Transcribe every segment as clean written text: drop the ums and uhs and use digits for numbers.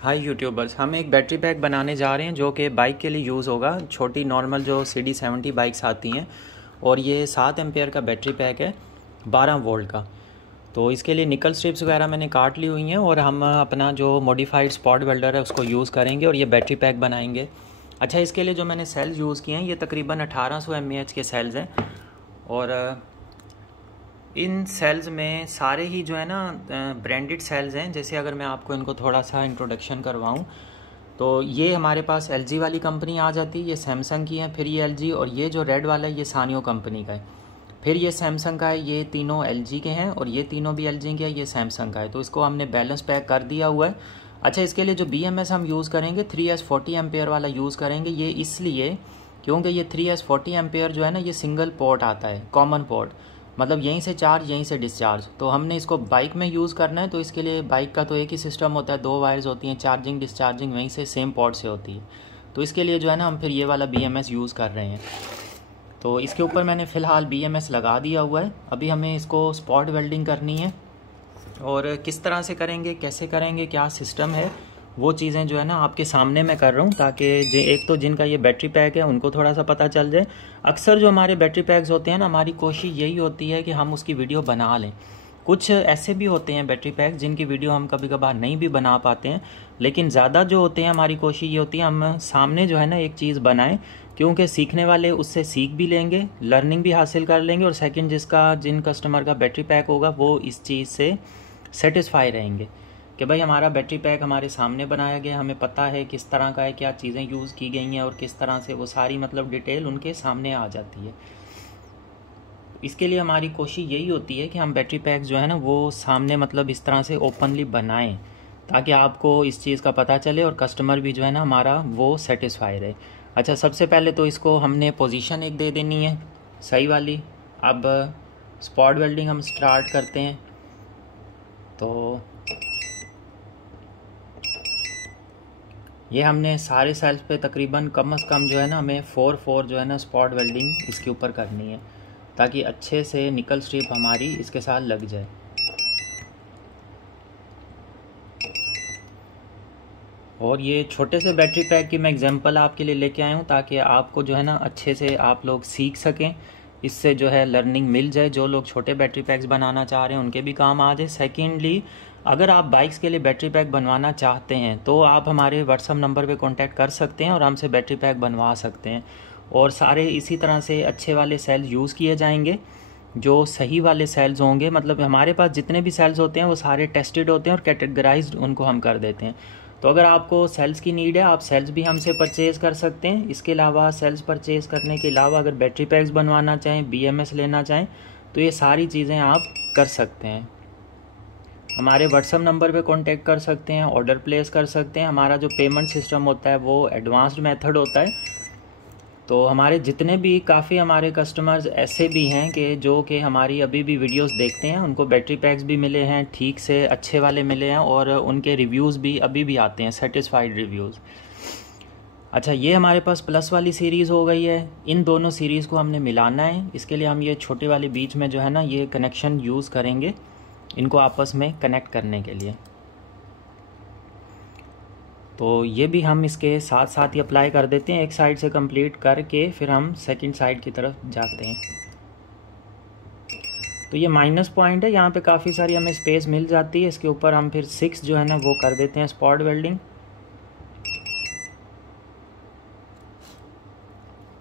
हाय YouTubers, हम एक battery pack बनाने जा रहे हैं जो कि बाइक के लिए यूज़ होगा। छोटी नॉर्मल जो CD70 बाइक्स आती हैं, और ये 7 एम्पेयर का बैटरी पैक है 12 वोल्ट का। तो इसके लिए निकल स्ट्रिप्स वगैरह मैंने काट ली हुई हैं और हम अपना जो मॉडिफाइड स्पॉट वेल्डर है उसको यूज़ करेंगे और ये बैटरी पैक बनाएंगे। अच्छा, इसके लिए जो मैंने सेल्स यूज़ किए हैं ये तकरीबन 1800 mAh के सेल्स हैं, और इन सेल्स में सारे ही जो है ना ब्रांडेड सेल्स हैं। जैसे अगर मैं आपको इनको थोड़ा सा इंट्रोडक्शन करवाऊँ तो ये हमारे पास LG वाली कंपनी आ जाती है, ये सैमसंग की है, फिर ये LG, और ये जो रेड वाला है ये सानियो कंपनी का है, फिर ये सैमसंग का है। ये तीनों LG के हैं और ये तीनों भी LG के हैं, ये सैमसंग का है। तो इसको हमने बैलेंस पैक कर दिया हुआ है। अच्छा, इसके लिए जो BMS हम यूज़ करेंगे 3S40 एम्पेयर वाला यूज़ करेंगे। ये इसलिए क्योंकि ये 3S40 एम्पेयर जो है ना ये सिंगल पोर्ट आता है, कॉमन पोर्ट, मतलब यहीं से चार्ज यहीं से डिस्चार्ज। तो हमने इसको बाइक में यूज़ करना है, तो इसके लिए बाइक का तो एक ही सिस्टम होता है, 2 वायर्स होती हैं, चार्जिंग डिस्चार्जिंग वहीं से सेम पोर्ट से होती है। तो इसके लिए जो है ना हम फिर ये वाला BMS यूज़ कर रहे हैं। तो इसके ऊपर मैंने फ़िलहाल BMS लगा दिया हुआ है। अभी हमें इसको स्पॉट वेल्डिंग करनी है, और किस तरह से करेंगे, कैसे करेंगे, क्या सिस्टम है, वो चीज़ें जो है ना आपके सामने मैं कर रहा हूँ, ताकि एक तो जिनका ये बैटरी पैक है उनको थोड़ा सा पता चल जाए। अक्सर जो हमारे बैटरी पैक्स होते हैं ना, हमारी कोशिश यही होती है कि हम उसकी वीडियो बना लें। कुछ ऐसे भी होते हैं बैटरी पैक जिनकी वीडियो हम कभी कभार नहीं भी बना पाते हैं, लेकिन ज़्यादा जो होते हैं हमारी कोशिश ये होती है हम सामने जो है ना एक चीज़ बनाएं, क्योंकि सीखने वाले उससे सीख भी लेंगे, लर्निंग भी हासिल कर लेंगे, और सेकंड जिन कस्टमर का बैटरी पैक होगा वो इस चीज़ से सेटिस्फाई रहेंगे कि भाई हमारा बैटरी पैक हमारे सामने बनाया गया, हमें पता है किस तरह का है, क्या चीज़ें यूज़ की गई हैं और किस तरह से वो सारी मतलब डिटेल उनके सामने आ जाती है। इसके लिए हमारी कोशिश यही होती है कि हम बैटरी पैक जो है ना वो सामने मतलब इस तरह से ओपनली बनाएं, ताकि आपको इस चीज़ का पता चले और कस्टमर भी जो है ना हमारा वो सेटिस्फाई रहे। अच्छा, सबसे पहले तो इसको हमने पोजीशन एक दे देनी है सही वाली। अब स्पॉट वेल्डिंग हम स्टार्ट करते हैं। तो ये हमने सारे सेल्स पे तकरीबन कम से कम जो है ना हमें 4 जो है ना स्पॉट वेल्डिंग इसके ऊपर करनी है, ताकि अच्छे से निकल स्ट्रिप हमारी इसके साथ लग जाए। और ये छोटे से बैटरी पैक की मैं एग्जांपल आपके लिए लेके आया हूँ, ताकि आपको जो है ना अच्छे से आप लोग सीख सकें, इससे जो है लर्निंग मिल जाए। जो लोग छोटे बैटरी पैक्स बनाना चाह रहे हैं उनके भी काम आ जाए। सेकेंडली, अगर आप बाइक्स के लिए बैटरी पैक बनवाना चाहते हैं तो आप हमारे व्हाट्सअप नंबर पे कांटेक्ट कर सकते हैं और हमसे बैटरी पैक बनवा सकते हैं। और सारे इसी तरह से अच्छे वाले सेल यूज़ किए जाएंगे, जो सही वाले सेल्स होंगे। मतलब हमारे पास जितने भी सेल्स होते हैं वो सारे टेस्टेड होते हैं और कैटेगराइज्ड उनको हम कर देते हैं। तो अगर आपको सेल्स की नीड है, आप सेल्स भी हमसे परचेज़ कर सकते हैं। इसके अलावा सेल्स परचेज़ करने के अलावा अगर बैटरी पैक्स बनवाना चाहें, BMS लेना चाहें, तो ये सारी चीज़ें आप कर सकते हैं। हमारे व्हाट्सअप नंबर पे कांटेक्ट कर सकते हैं, ऑर्डर प्लेस कर सकते हैं। हमारा जो पेमेंट सिस्टम होता है वो एडवांस्ड मेथड होता है। तो हमारे जितने भी काफ़ी हमारे कस्टमर्स ऐसे भी हैं कि जो कि हमारी अभी भी वीडियोस देखते हैं, उनको बैटरी पैक्स भी मिले हैं, ठीक से अच्छे वाले मिले हैं, और उनके रिव्यूज़ भी अभी भी आते हैं, सेटिस्फाइड रिव्यूज़। अच्छा, ये हमारे पास प्लस वाली सीरीज़ हो गई है। इन दोनों सीरीज़ को हमने मिलाना है। इसके लिए हम ये छोटे वाले बीच में जो है ना ये कनेक्शन यूज़ करेंगे, इनको आपस में कनेक्ट करने के लिए। तो ये भी हम इसके साथ साथ ही अप्लाई कर देते हैं। एक साइड से कंप्लीट करके फिर हम सेकंड साइड की तरफ जाते हैं। तो ये माइनस पॉइंट है, यहाँ पे काफ़ी सारी हमें स्पेस मिल जाती है। इसके ऊपर हम फिर 6 जो है ना वो कर देते हैं स्पॉट वेल्डिंग,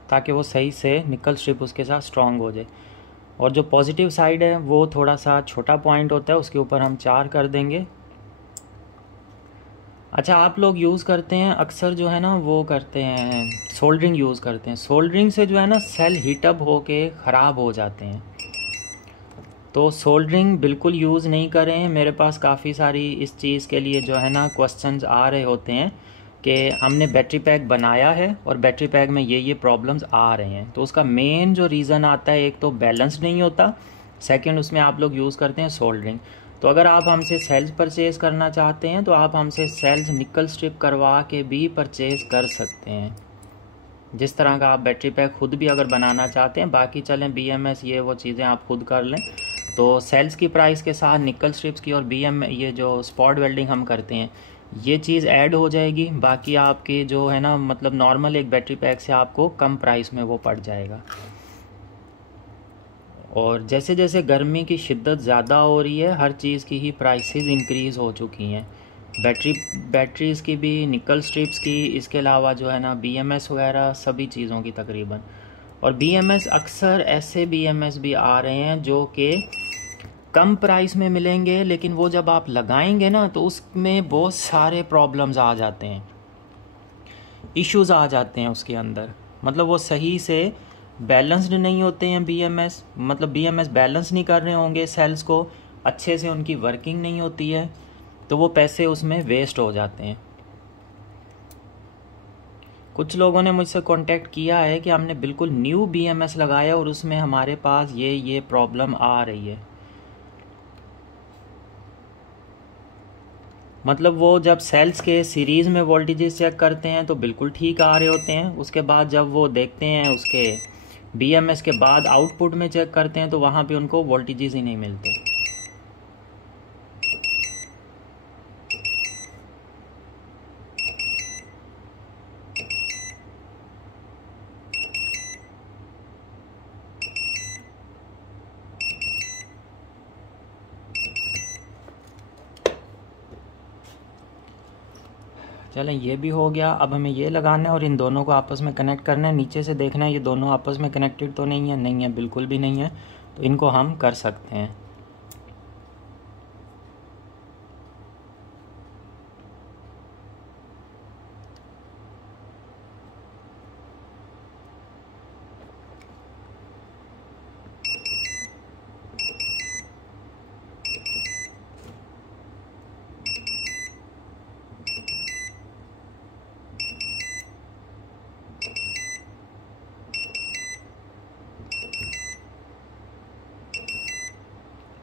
ताकि वो सही से निकल स्ट्रिप उसके साथ स्ट्रॉन्ग हो जाए। और जो पॉजिटिव साइड है वो थोड़ा सा छोटा पॉइंट होता है, उसके ऊपर हम 4 कर देंगे। अच्छा, आप लोग यूज़ करते हैं अक्सर जो है ना वो करते हैं सोल्डरिंग यूज़ करते हैं। सोल्डरिंग से जो है ना सेल हीटअप होके ख़राब हो जाते हैं। तो सोल्डरिंग बिल्कुल यूज़ नहीं करें। मेरे पास काफ़ी सारी इस चीज़ के लिए जो है ना क्वेश्चंस आ रहे होते हैं कि हमने बैटरी पैक बनाया है और बैटरी पैक में ये प्रॉब्लम्स आ रहे हैं। तो उसका मेन जो रीज़न आता है, एक तो बैलेंस नहीं होता, सेकंड उसमें आप लोग यूज़ करते हैं सोल्डरिंग। तो अगर आप हमसे सेल्स परचेज़ करना चाहते हैं तो आप हमसे सेल्स निकल स्ट्रिप करवा के भी परचेज़ कर सकते हैं। जिस तरह का आप बैटरी पैक खुद भी अगर बनाना चाहते हैं, बाकी चलें BMS ये वो चीज़ें आप खुद कर लें। तो सेल्स की प्राइस के साथ निकल स्ट्रिप्स की और ये जो स्पॉट वेल्डिंग हम करते हैं ये चीज़ ऐड हो जाएगी। बाकी आपके जो है ना मतलब नॉर्मल एक बैटरी पैक से आपको कम प्राइस में वो पड़ जाएगा। और जैसे जैसे गर्मी की शिद्दत ज़्यादा हो रही है, हर चीज़ की ही प्राइसेस इंक्रीज़ हो चुकी हैं। बैटरीज़ की भी, निकल स्ट्रिप्स की, इसके अलावा जो है ना BMS वगैरह सभी चीज़ों की तकरीबन। और BMS अक्सर ऐसे BMS भी आ रहे हैं जो कि कम प्राइस में मिलेंगे, लेकिन वो जब आप लगाएंगे ना तो उसमें बहुत सारे प्रॉब्लम्स आ जाते हैं, इश्यूज़ आ जाते हैं उसके अंदर। मतलब वो सही से बैलेंस्ड नहीं होते हैं BMS, मतलब BMS बैलेंस नहीं कर रहे होंगे सेल्स को, अच्छे से उनकी वर्किंग नहीं होती है, तो वो पैसे उसमें वेस्ट हो जाते हैं। कुछ लोगों ने मुझसे कांटेक्ट किया है कि हमने बिल्कुल न्यू BMS लगाया और उसमें हमारे पास ये प्रॉब्लम आ रही है। मतलब वो जब सेल्स के सीरीज़ में वोल्टेजेस चेक करते हैं तो बिल्कुल ठीक आ रहे होते हैं, उसके बाद जब वो देखते हैं उसके BMS के बाद आउटपुट में चेक करते हैं तो वहाँ पे उनको वोल्टेजेस ही नहीं मिलते। चलें, ये भी हो गया। अब हमें ये लगाना है और इन दोनों को आपस में कनेक्ट करना है। नीचे से देखना है ये दोनों आपस में कनेक्टेड तो नहीं है, नहीं है, बिल्कुल भी नहीं है, तो इनको हम कर सकते हैं।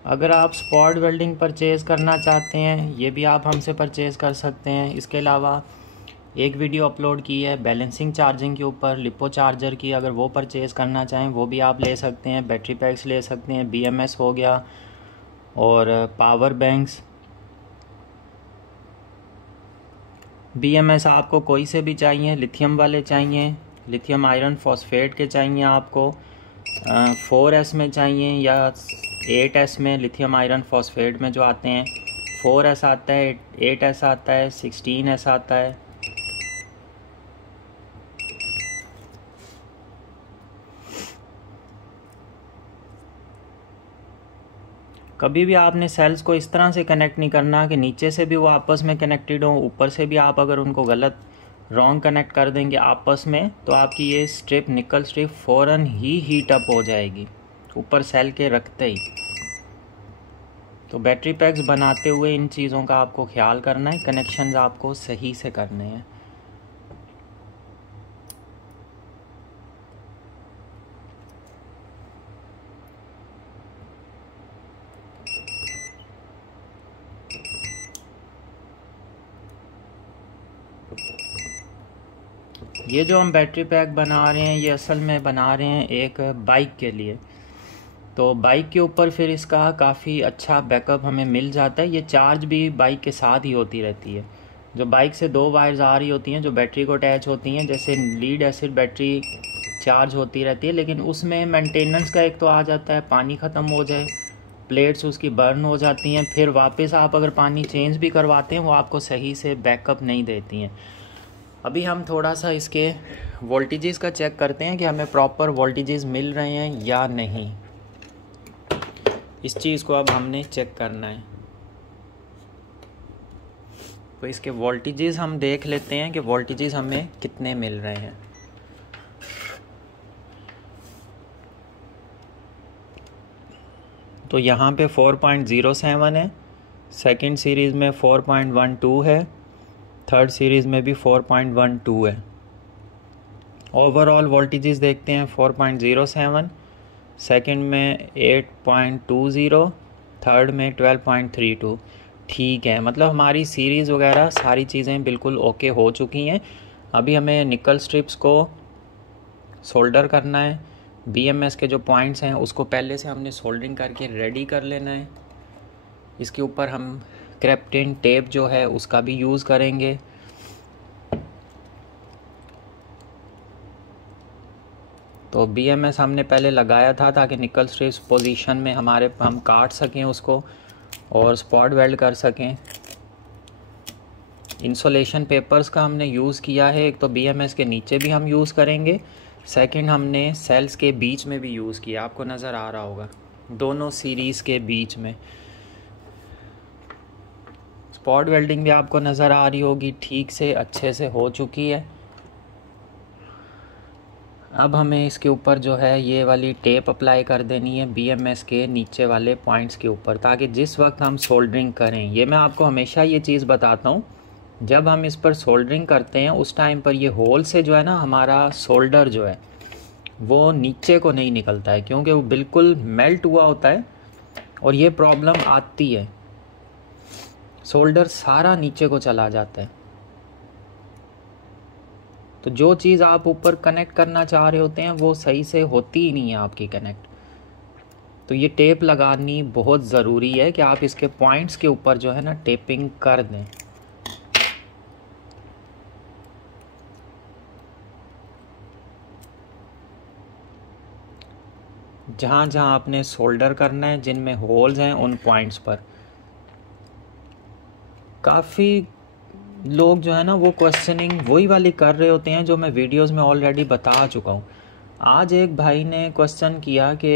अगर आप स्पॉट वेल्डिंग परचेज़ करना चाहते हैं, ये भी आप हमसे परचेज़ कर सकते हैं। इसके अलावा एक वीडियो अपलोड की है बैलेंसिंग चार्जिंग के ऊपर, लिपो चार्जर की, अगर वो परचेज़ करना चाहें वो भी आप ले सकते हैं। बैटरी पैक्स ले सकते हैं, BMS हो गया, और पावर बैंक्स। BMS आपको कोई से भी चाहिए, लिथियम वाले चाहिए, लिथियम आयरन फॉस्फेट के चाहिए आपको, 4S में चाहिए या 8S में, लिथियम आयरन फॉस्फेट में जो आते हैं 4S आता है, 8S आता है, 16S आता है। कभी भी आपने सेल्स को इस तरह से कनेक्ट नहीं करना कि नीचे से भी वो आपस में कनेक्टेड हो, ऊपर से भी आप अगर उनको गलत रॉन्ग कनेक्ट कर देंगे आपस में तो आपकी ये स्ट्रिप, निकल स्ट्रिप फ़ौरन ही हीट अप हो जाएगी ऊपर सेल के रखते ही। तो बैटरी पैक्स बनाते हुए इन चीज़ों का आपको ख्याल करना है, कनेक्शंस आपको सही से करने हैं। ये जो हम बैटरी पैक बना रहे हैं ये असल में बना रहे हैं एक बाइक के लिए। तो बाइक के ऊपर फिर इसका काफ़ी अच्छा बैकअप हमें मिल जाता है। ये चार्ज भी बाइक के साथ ही होती रहती है। जो बाइक से 2 वायर्स आ रही होती हैं जो बैटरी को अटैच होती हैं, जैसे लीड एसिड बैटरी चार्ज होती रहती है, लेकिन उसमें मेंटेनेंस का एक तो आ जाता है, पानी ख़त्म हो जाए, प्लेट्स उसकी बर्न हो जाती हैं, फिर वापस आप अगर पानी चेंज भी करवाते हैं वो आपको सही से बैकअप नहीं देती हैं। अभी हम थोड़ा सा इसके वोल्टेजेस का चेक करते हैं कि हमें प्रॉपर वोल्टेजेस मिल रहे हैं या नहीं। इस चीज़ को अब हमने चेक करना है। तो इसके वोल्टेजेस हम देख लेते हैं कि वोल्टेजेस हमें कितने मिल रहे हैं। तो यहाँ पे 4.07 है, सेकंड सीरीज़ में 4.12 है, थर्ड सीरीज़ में भी 4.12 है। ओवरऑल वोल्टेजेस देखते हैं 4.07, सेकंड में 8.20, थर्ड में 12.32। ठीक है, मतलब हमारी सीरीज़ वगैरह सारी चीज़ें बिल्कुल ओके हो चुकी हैं। अभी हमें निकल स्ट्रिप्स को सोल्डर करना है। BMS के जो पॉइंट्स हैं उसको पहले से हमने सोल्डरिंग करके रेडी कर लेना है। इसके ऊपर हम क्रेप्टिन टेप जो है उसका भी यूज़ करेंगे। तो BMS हमने पहले लगाया था ताकि निकल स्ट्रेस पोजीशन में हम काट सकें उसको और स्पॉट वेल्ड कर सकें। इंसुलेशन पेपर्स का हमने यूज़ किया है, एक तो BMS के नीचे भी हम यूज़ करेंगे, सेकंड हमने सेल्स के बीच में भी यूज़ किया, आपको नज़र आ रहा होगा दोनों सीरीज़ के बीच में। स्पॉट वेल्डिंग भी आपको नज़र आ रही होगी ठीक से अच्छे से हो चुकी है। अब हमें इसके ऊपर जो है ये वाली टेप अप्लाई कर देनी है BMS के नीचे वाले पॉइंट्स के ऊपर, ताकि जिस वक्त हम सोल्डरिंग करें, ये मैं आपको हमेशा ये चीज़ बताता हूँ, जब हम इस पर सोल्डरिंग करते हैं उस टाइम पर ये होल से जो है ना हमारा सोल्डर जो है वो नीचे को नहीं निकलता है, क्योंकि वो बिल्कुल मेल्ट हुआ होता है और ये प्रॉब्लम आती है, सोल्डर सारा नीचे को चला जाता है। तो जो चीज़ आप ऊपर कनेक्ट करना चाह रहे होते हैं वो सही से होती ही नहीं है आपकी कनेक्ट। तो ये टेप लगानी बहुत ज़रूरी है कि आप इसके पॉइंट्स के ऊपर जो है ना टेपिंग कर दें। जहाँ जहाँ आपने सोल्डर करना है, जिनमें होल्स हैं, उन पॉइंट्स पर। काफ़ी लोग जो है ना वो क्वेश्चनिंग वही वाली कर रहे होते हैं जो मैं वीडियोस में ऑलरेडी बता चुका हूँ। आज एक भाई ने क्वेश्चन किया कि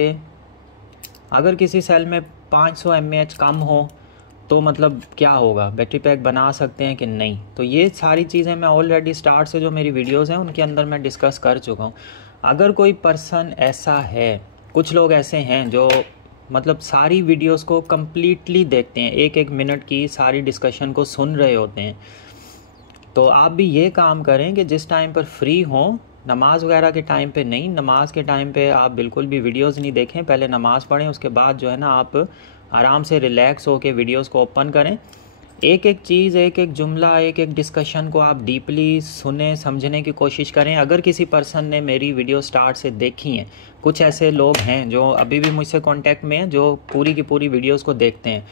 अगर किसी सेल में 500 mAh कम हो तो मतलब क्या होगा, बैटरी पैक बना सकते हैं कि नहीं। तो ये सारी चीज़ें मैं ऑलरेडी स्टार्ट से जो मेरी वीडियोस हैं उनके अंदर मैं डिस्कस कर चुका हूँ। अगर कोई पर्सन ऐसा है, कुछ लोग ऐसे हैं जो मतलब सारी वीडियोस को कम्प्लीटली देखते हैं, एक एक मिनट की सारी डिस्कशन को सुन रहे होते हैं, तो आप भी ये काम करें कि जिस टाइम पर फ्री हों, नमाज वगैरह के टाइम पे नहीं, नमाज के टाइम पे आप बिल्कुल भी वीडियोस नहीं देखें, पहले नमाज पढ़ें, उसके बाद जो है ना आप आराम से रिलैक्स हो के वीडियोस को ओपन करें, एक एक चीज़, एक एक जुमला, एक एक डिस्कशन को आप डीपली सुने, समझने की कोशिश करें। अगर किसी पर्सन ने मेरी वीडियो स्टार्ट से देखी हैं, कुछ ऐसे लोग हैं जो अभी भी मुझसे कांटेक्ट में हैं जो पूरी की पूरी वीडियोस को देखते हैं,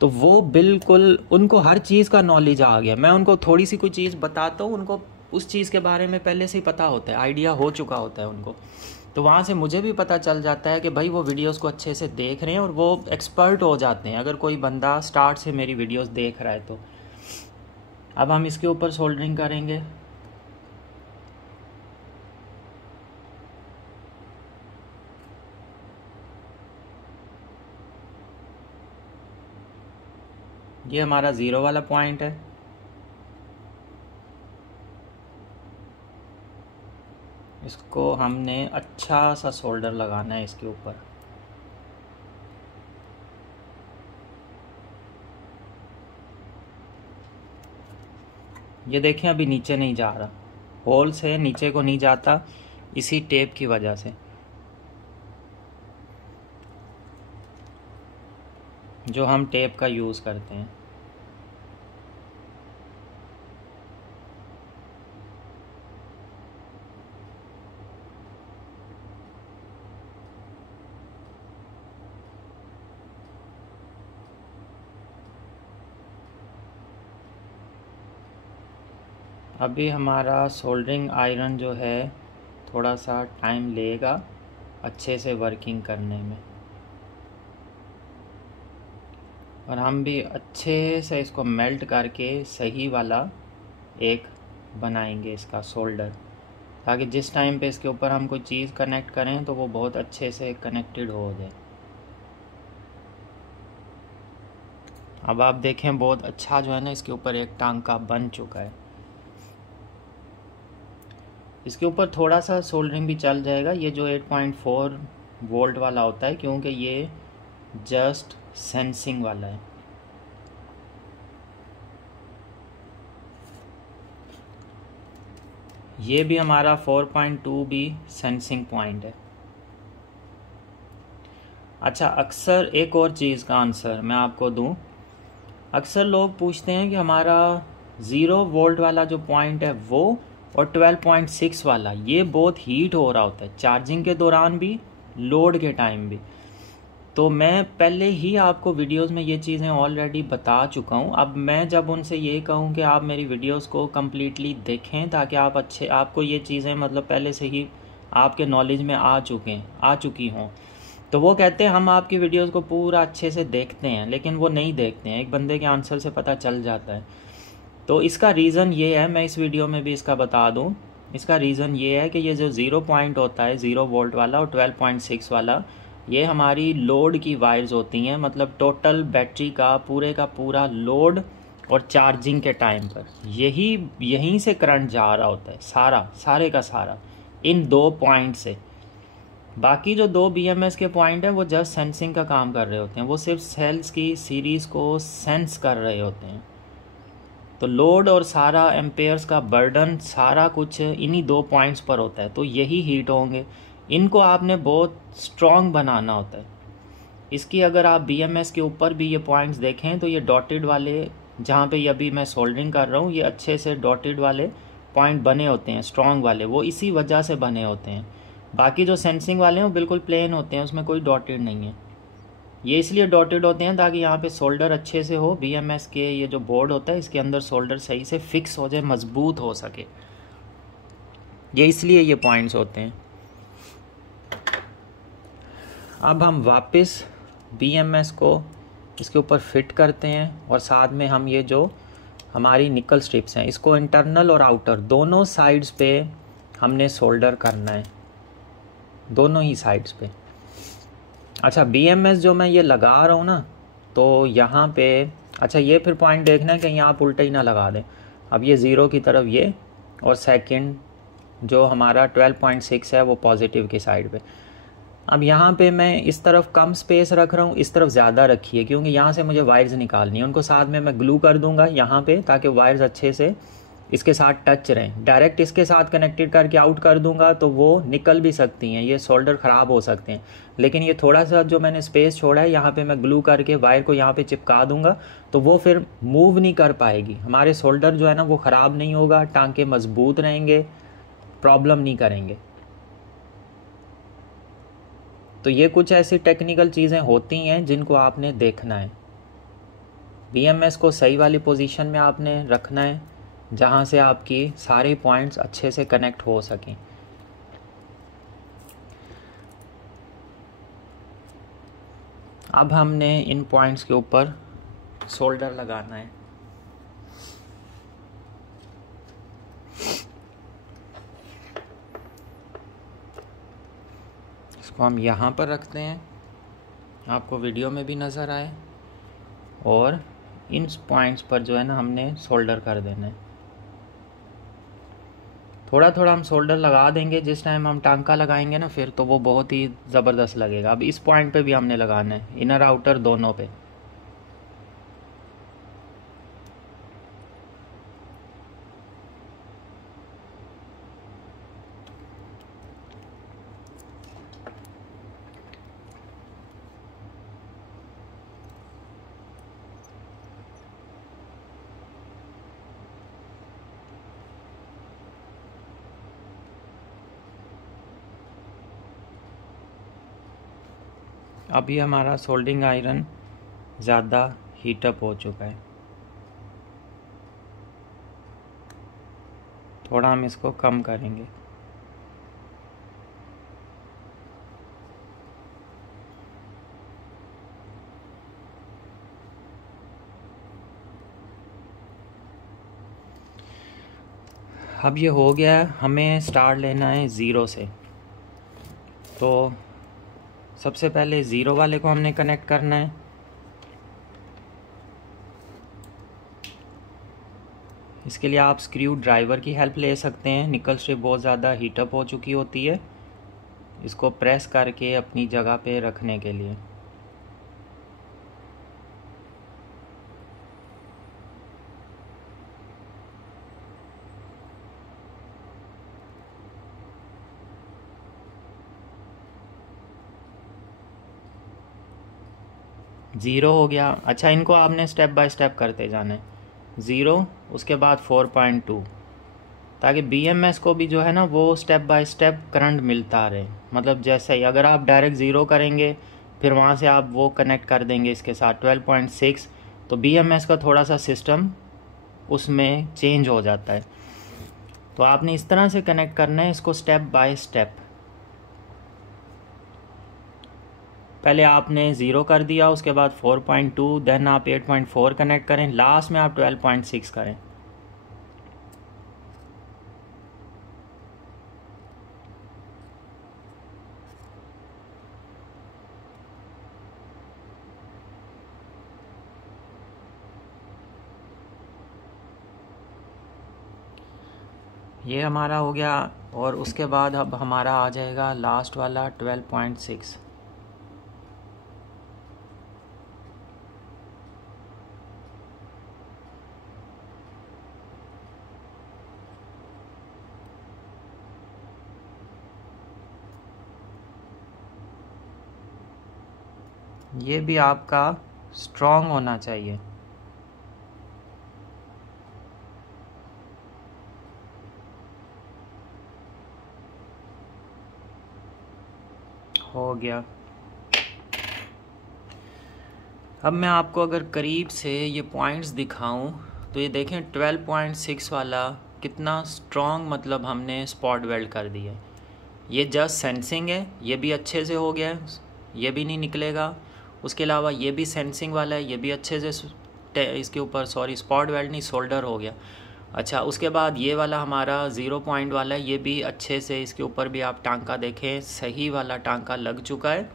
तो वो बिल्कुल उनको हर चीज़ का नॉलेज आ गया। मैं उनको थोड़ी सी कोई चीज़ बताता हूँ, उनको उस चीज़ के बारे में पहले से ही पता होता है, आइडिया हो चुका होता है उनको। तो वहाँ से मुझे भी पता चल जाता है कि भाई वो वीडियोस को अच्छे से देख रहे हैं और वो एक्सपर्ट हो जाते हैं अगर कोई बंदा स्टार्ट से मेरी वीडियोस देख रहा है तो। अब हम इसके ऊपर सोल्डरिंग करेंगे। ये हमारा 0 वाला पॉइंट है, इसको हमने अच्छा सा सोल्डर लगाना है इसके ऊपर। ये देखें अभी नीचे नहीं जा रहा, होल से नीचे को नहीं जाता इसी टेप की वजह से, जो हम टेप का यूज़ करते हैं। अभी हमारा सोल्डरिंग आयरन जो है थोड़ा सा टाइम लेगा अच्छे से वर्किंग करने में, और हम भी अच्छे से इसको मेल्ट करके सही वाला एक बनाएंगे इसका सोल्डर, ताकि जिस टाइम पे इसके ऊपर हम कोई चीज़ कनेक्ट करें तो वो बहुत अच्छे से कनेक्टेड हो जाए। अब आप देखें बहुत अच्छा जो है ना इसके ऊपर एक टांका बन चुका है। इसके ऊपर थोड़ा सा सोल्डरिंग भी चल जाएगा, ये जो 8.4 वोल्ट वाला होता है, क्योंकि ये जस्ट सेंसिंग वाला है। ये भी हमारा 4.2 भी सेंसिंग पॉइंट है। अच्छा, अक्सर एक और चीज़ का आंसर मैं आपको दूं, अक्सर लोग पूछते हैं कि हमारा 0 वोल्ट वाला जो पॉइंट है वो और 12.6 वाला, ये बहुत हीट हो रहा होता है चार्जिंग के दौरान भी, लोड के टाइम भी। तो मैं पहले ही आपको वीडियोस में ये चीज़ें ऑलरेडी बता चुका हूँ। अब मैं जब उनसे ये कहूँ कि आप मेरी वीडियोस को कम्प्लीटली देखें ताकि आपको ये चीज़ें मतलब पहले से ही आपके नॉलेज में आ चुकी हों, तो वो कहते हैं हम आपकी वीडियोस को पूरा अच्छे से देखते हैं, लेकिन वो नहीं देखते हैं। एक बंदे के आंसर से पता चल जाता है। तो इसका रीज़न ये है, मैं इस वीडियो में भी इसका बता दूँ। इसका रीज़न ये है कि ये जो 0 पॉइंट होता है 0 वोल्ट वाला और 12.6 वाला, ये हमारी लोड की वायर्स होती हैं। मतलब टोटल बैटरी का पूरा लोड और चार्जिंग के टाइम पर यहीं से करंट जा रहा होता है, सारे का सारा इन 2 पॉइंट से। बाकी जो 2 BMS के पॉइंट है वो जस्ट सेंसिंग का काम कर रहे होते हैं, वो सिर्फ सेल्स की सीरीज़ को सेंस कर रहे होते हैं। तो लोड और सारा एम्पेयर्स का बर्डन सारा कुछ इन्हीं 2 पॉइंट्स पर होता है, तो यही हीट होंगे। इनको आपने बहुत स्ट्रॉन्ग बनाना होता है। इसकी अगर आप BMS के ऊपर भी ये पॉइंट्स देखें तो ये डॉटेड वाले, जहाँ पे अभी मैं सोल्डरिंग कर रहा हूँ, ये अच्छे से डॉटेड वाले पॉइंट बने होते हैं, स्ट्रॉन्ग वाले, वो इसी वजह से बने होते हैं। बाकी जो सेंसिंग वाले हैं वो बिल्कुल प्लेन होते हैं, उसमें कोई डॉटेड नहीं है। ये इसलिए डॉटेड होते हैं ताकि यहाँ पे सोल्डर अच्छे से हो। BMS के ये जो बोर्ड होता है इसके अंदर सोल्डर सही से फिक्स हो जाए, मजबूत हो सके, ये इसलिए ये पॉइंट्स होते हैं। अब हम वापस BMS को इसके ऊपर फिट करते हैं और साथ में हम ये जो हमारी निकल स्ट्रिप्स हैं इसको इंटरनल और आउटर दोनों साइड्स पे हमने सोल्डर करना है, दोनों ही साइड्स पे। अच्छा, BMS जो मैं ये लगा रहा हूँ ना, तो यहाँ पे अच्छा ये फिर पॉइंट देखना है कहीं आप उल्टा ही ना लगा दें। अब ये 0 की तरफ ये, और सेकंड जो हमारा 12.6 है वो पॉजिटिव की साइड पे। अब यहाँ पे मैं इस तरफ कम स्पेस रख रहा हूँ, इस तरफ ज़्यादा रखिए, क्योंकि यहाँ से मुझे वायर्स निकालनी है। उनको साथ में मैं ग्लू कर दूँगा यहाँ पे, ताकि वायर्स अच्छे से इसके साथ टच रहें। डायरेक्ट इसके साथ कनेक्टेड करके आउट कर दूंगा तो वो निकल भी सकती हैं, ये सोल्डर ख़राब हो सकते हैं। लेकिन ये थोड़ा सा जो मैंने स्पेस छोड़ा है यहाँ पे मैं ग्लू करके वायर को यहाँ पे चिपका दूंगा, तो वो फिर मूव नहीं कर पाएगी। हमारे सोल्डर जो है ना वो ख़राब नहीं होगा, टांके मजबूत रहेंगे, प्रॉब्लम नहीं करेंगे। तो ये कुछ ऐसी टेक्निकल चीज़ें होती हैं जिनको आपने देखना है। BMS को सही वाली पोजीशन में आपने रखना है जहाँ से आपकी सारे पॉइंट्स अच्छे से कनेक्ट हो सकें। अब हमने इन पॉइंट्स के ऊपर सोल्डर लगाना है। इसको हम यहाँ पर रखते हैं, आपको वीडियो में भी नज़र आए, और इन पॉइंट्स पर जो है ना हमने सोल्डर कर देना है। थोड़ा थोड़ा हम सोल्डर लगा देंगे, जिस टाइम हम टांका लगाएंगे ना फिर तो वो बहुत ही ज़बरदस्त लगेगा। अब इस पॉइंट पे भी हमने लगाना है, इनर आउटर दोनों पे। अभी हमारा सोल्डिंग आयरन ज़्यादा हीटअप हो चुका है, थोड़ा हम इसको कम करेंगे। अब ये हो गया, हमें स्टार्ट लेना है 0 से। तो सबसे पहले 0 वाले को हमने कनेक्ट करना है। इसके लिए आप स्क्रू ड्राइवर की हेल्प ले सकते हैं। निकल स्ट्रिप बहुत ज़्यादा हीटअप हो चुकी होती है, इसको प्रेस करके अपनी जगह पे रखने के लिए। ज़ीरो हो गया। अच्छा, इनको आपने स्टेप बाय स्टेप करते जाना है। 0, उसके बाद 4.2, ताकि BMS को भी जो है ना वो स्टेप बाय स्टेप करंट मिलता रहे। मतलब जैसे ही अगर आप डायरेक्ट 0 करेंगे फिर वहाँ से आप वो कनेक्ट कर देंगे इसके साथ 12.6। तो BMS का थोड़ा सा सिस्टम उसमें चेंज हो जाता है। तो आपने इस तरह से कनेक्ट करना है इसको स्टेप बाय स्टेप। पहले आपने 0 कर दिया, उसके बाद 4.2, देन आप 8.4 कनेक्ट करें, लास्ट में आप 12.6 करें। ये हमारा हो गया। और उसके बाद अब हमारा आ जाएगा लास्ट वाला 12.6। ये भी आपका स्ट्रॉन्ग होना चाहिए। हो गया। अब मैं आपको अगर करीब से ये पॉइंट्स दिखाऊं तो ये देखें 12.6 वाला कितना स्ट्रॉन्ग, मतलब हमने स्पॉट वेल्ड कर दिया है। ये जस्ट सेंसिंग है, ये भी अच्छे से हो गया है, ये भी नहीं निकलेगा। उसके अलावा ये भी सेंसिंग वाला है, ये भी अच्छे से इसके ऊपर स्पॉट वेल्ड नहीं, सोल्डर हो गया। अच्छा, उसके बाद ये वाला हमारा 0 पॉइंट वाला है, ये भी अच्छे से इसके ऊपर भी आप टांका देखें, सही वाला टांका लग चुका है,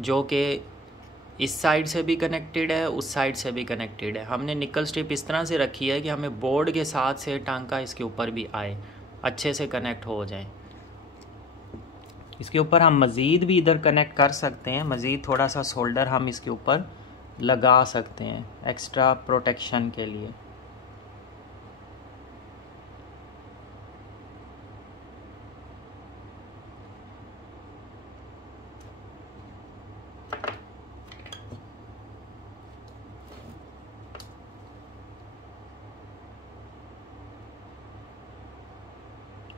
जो कि इस साइड से भी कनेक्टेड है, उस साइड से भी कनेक्टेड है। हमने निकल स्ट्रिप इस तरह से रखी है कि हमें बोर्ड के साथ से टांका इसके ऊपर भी आए, अच्छे से कनेक्ट हो जाए। इसके ऊपर हम मज़ीद भी इधर कनेक्ट कर सकते हैं, मज़ीद थोड़ा सा सोल्डर हम इसके ऊपर लगा सकते हैं एक्स्ट्रा प्रोटेक्शन के लिए।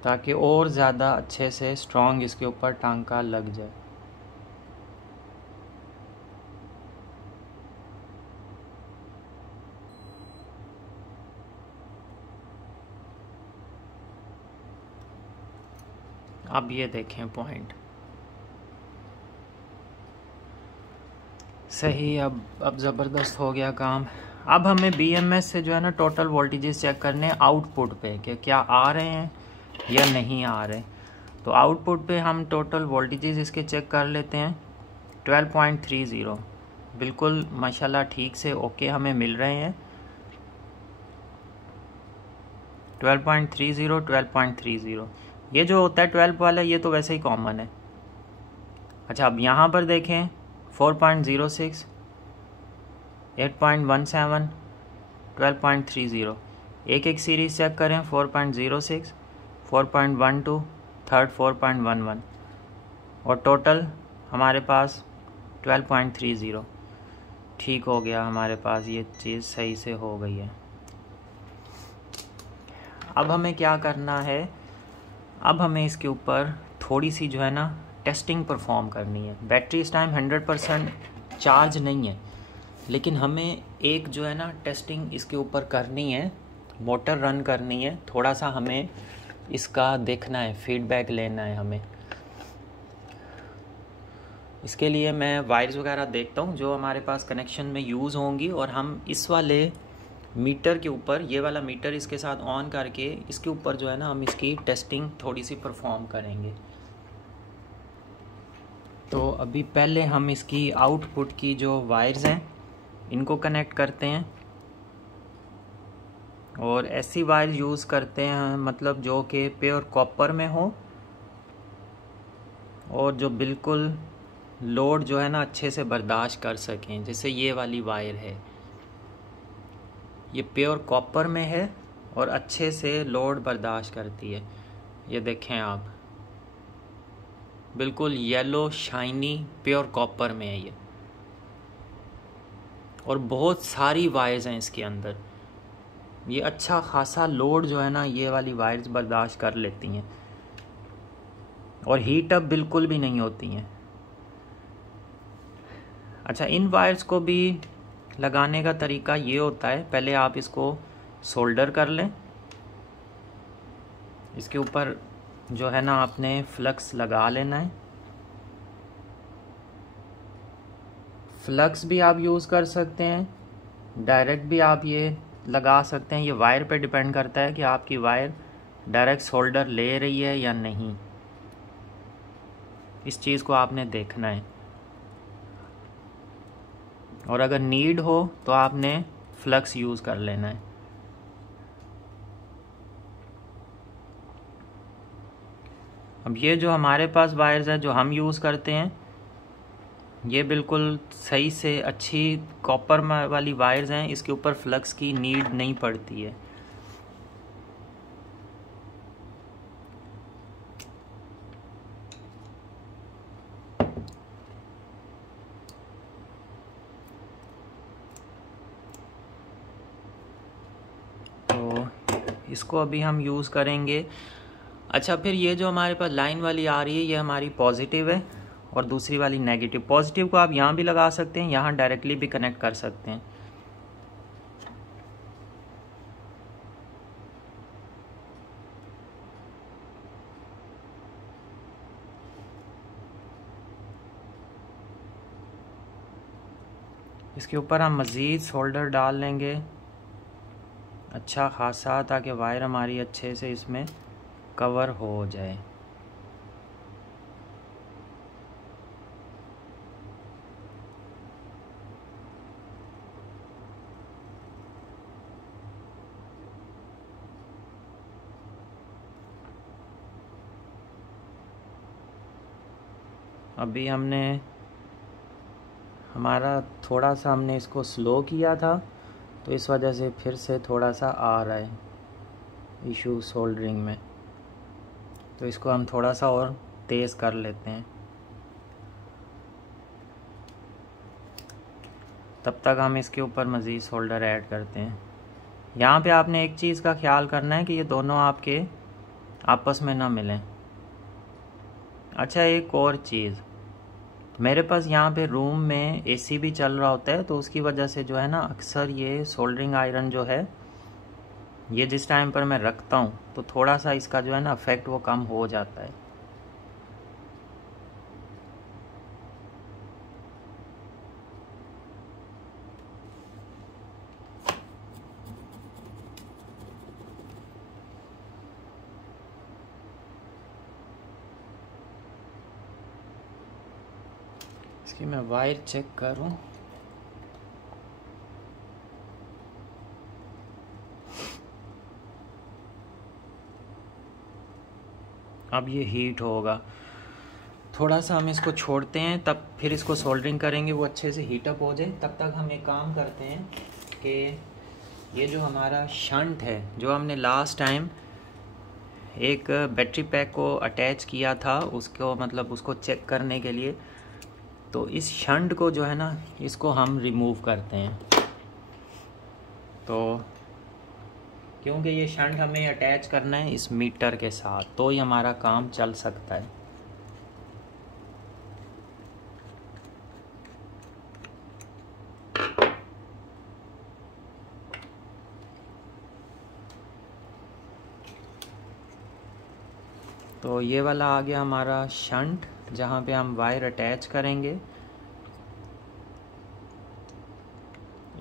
ताकि और ज़्यादा अच्छे से स्ट्रॉन्ग इसके ऊपर टांका लग जाए। अब ये देखें पॉइंट सही। अब ज़बरदस्त हो गया काम। अब हमें BMS से जो है ना टोटल वोल्टेजेस चेक करने आउटपुट पे कि क्या आ रहे हैं या नहीं आ रहे। तो आउटपुट पे हम टोटल वोल्टेजेस इसके चेक कर लेते हैं। 12.30 बिल्कुल माशाल्लाह ठीक से ओके हमें मिल रहे हैं। 12.30 ये जो होता है 12 वाला, ये तो वैसे ही कॉमन है। अच्छा, अब यहाँ पर देखें 4.06, 8.17, 12.30। एक एक सीरीज चेक करें। 4.06, 4.12, थर्ड 4.11 और टोटल हमारे पास 12.30। ठीक हो गया, हमारे पास ये चीज़ सही से हो गई है। अब हमें क्या करना है, अब हमें इसके ऊपर थोड़ी सी जो है ना टेस्टिंग परफॉर्म करनी है। बैटरी इस टाइम 100% चार्ज नहीं है, लेकिन हमें एक जो है ना टेस्टिंग इसके ऊपर करनी है, मोटर रन करनी है। थोड़ा सा हमें इसका देखना है, फीडबैक लेना है हमें। इसके लिए मैं वायर्स वगैरह देखता हूँ जो हमारे पास कनेक्शन में यूज़ होंगी, और हम इस वाले मीटर के ऊपर, ये वाला मीटर इसके साथ ऑन करके इसके ऊपर जो है ना हम इसकी टेस्टिंग थोड़ी सी परफॉर्म करेंगे। तो अभी पहले हम इसकी आउटपुट की जो वायर्स हैं इनको कनेक्ट करते हैं, और ऐसी वायर यूज़ करते हैं मतलब जो कि प्योर कॉपर में हो और जो बिल्कुल लोड जो है ना अच्छे से बर्दाश्त कर सकें। जैसे ये वाली वायर है, ये प्योर कॉपर में है और अच्छे से लोड बर्दाश्त करती है। ये देखें आप, बिल्कुल येलो शाइनी प्योर कॉपर में है ये, और बहुत सारी वायर्स हैं इसके अंदर। ये अच्छा खासा लोड जो है ना ये वाली वायर्स बर्दाश्त कर लेती हैं, और हीट अप बिल्कुल भी नहीं होती हैं। अच्छा, इन वायर्स को भी लगाने का तरीका ये होता है, पहले आप इसको सोल्डर कर लें। इसके ऊपर जो है ना आपने फ्लक्स लगा लेना है। फ्लक्स भी आप यूज़ कर सकते हैं, डायरेक्ट भी आप ये लगा सकते हैं। ये वायर पे डिपेंड करता है कि आपकी वायर डायरेक्ट सोल्डर ले रही है या नहीं, इस चीज़ को आपने देखना है। और अगर नीड हो तो आपने फ्लक्स यूज़ कर लेना है। अब ये जो हमारे पास वायर्स है जो हम यूज़ करते हैं, ये बिल्कुल सही से अच्छी कॉपर वाली वायर्स हैं, इसके ऊपर फ्लक्स की नीड नहीं पड़ती है। तो इसको अभी हम यूज़ करेंगे। अच्छा, फिर ये जो हमारे पास लाइन वाली आ रही है ये हमारी पॉजिटिव है और दूसरी वाली नेगेटिव। पॉजिटिव को आप यहाँ भी लगा सकते हैं, यहाँ डायरेक्टली भी कनेक्ट कर सकते हैं। इसके ऊपर हम मज़ीद सोल्डर डाल लेंगे अच्छा खासा, ताकि वायर हमारी अच्छे से इसमें कवर हो जाए। अभी हमारा थोड़ा सा हमने इसको स्लो किया था, तो इस वजह से फिर से थोड़ा सा आ रहा है इशू सोल्डरिंग में। तो इसको हम थोड़ा सा और तेज़ कर लेते हैं। तब तक हम इसके ऊपर मज़ीद सोल्डर ऐड करते हैं। यहाँ पे आपने एक चीज़ का ख्याल करना है कि ये दोनों आपके आपस में ना मिलें। अच्छा, एक और चीज़, मेरे पास यहाँ पे रूम में एसी भी चल रहा होता है, तो उसकी वजह से जो है ना अक्सर ये सोल्डरिंग आयरन जो है ये जिस टाइम पर मैं रखता हूँ तो थोड़ा सा इसका जो है ना इफेक्ट वो कम हो जाता है। इसकी मैं वायर चेक करूँ। अब ये हीट होगा, थोड़ा सा हम इसको छोड़ते हैं, तब फिर इसको सोल्डरिंग करेंगे वो अच्छे से हीटअप हो जाए। तब तक हम एक काम करते हैं कि ये जो हमारा शंट है जो हमने लास्ट टाइम एक बैटरी पैक को अटैच किया था उसको मतलब उसको चेक करने के लिए, तो इस शंट को जो है ना इसको हम रिमूव करते हैं। तो क्योंकि ये शंट हमें अटैच करना है इस मीटर के साथ, तो ही हमारा काम चल सकता है। तो ये वाला आ गया हमारा शंट, जहाँ पे हम वायर अटैच करेंगे।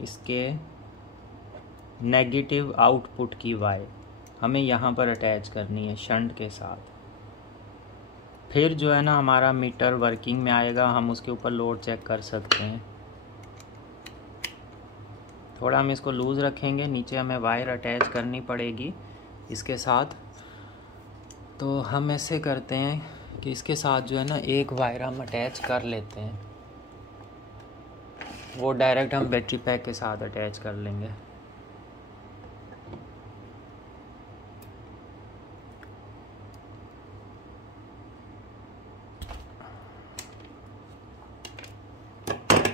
इसके नेगेटिव आउटपुट की वायर हमें यहाँ पर अटैच करनी है शंट के साथ। फिर जो है ना हमारा मीटर वर्किंग में आएगा, हम उसके ऊपर लोड चेक कर सकते हैं। थोड़ा हम इसको लूज़ रखेंगे, नीचे हमें वायर अटैच करनी पड़ेगी इसके साथ। तो हम ऐसे करते हैं कि इसके साथ जो है ना एक वायर हम अटैच कर लेते हैं, वो डायरेक्ट हम बैटरी पैक के साथ अटैच कर लेंगे।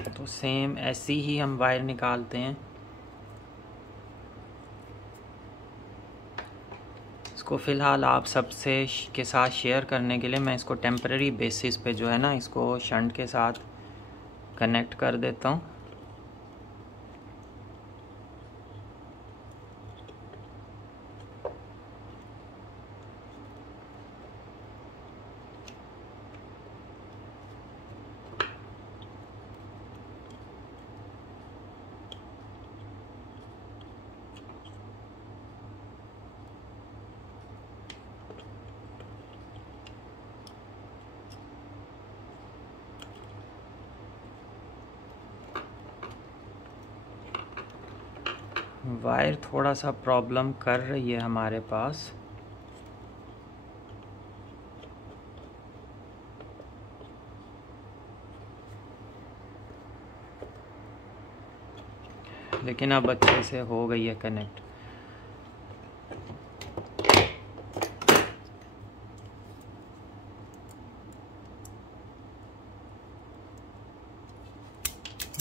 तो सेम ऐसी ही हम वायर निकालते हैं। इसको फ़िलहाल आप सबसे के साथ शेयर करने के लिए मैं इसको टेम्परेरी बेसिस पे जो है ना इसको शंट के साथ कनेक्ट कर देता हूँ। वायर थोड़ा सा प्रॉब्लम कर रही है हमारे पास। लेकिन अब अच्छे से हो गई है कनेक्ट।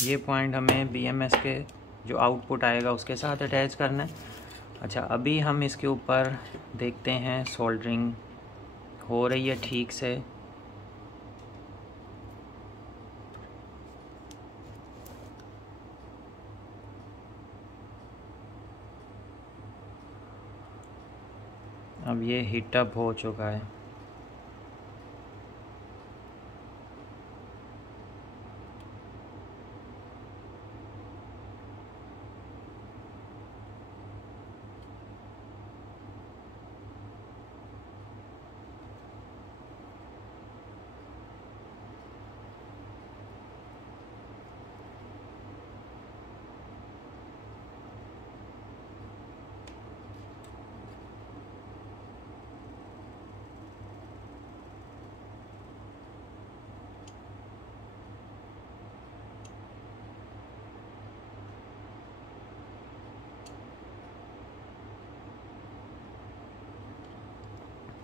ये पॉइंट हमें BMS के जो आउटपुट आएगा उसके साथ अटैच करना है। अच्छा, अभी हम इसके ऊपर देखते हैं सोल्डरिंग हो रही है ठीक से। अब ये हीटअप हो चुका है।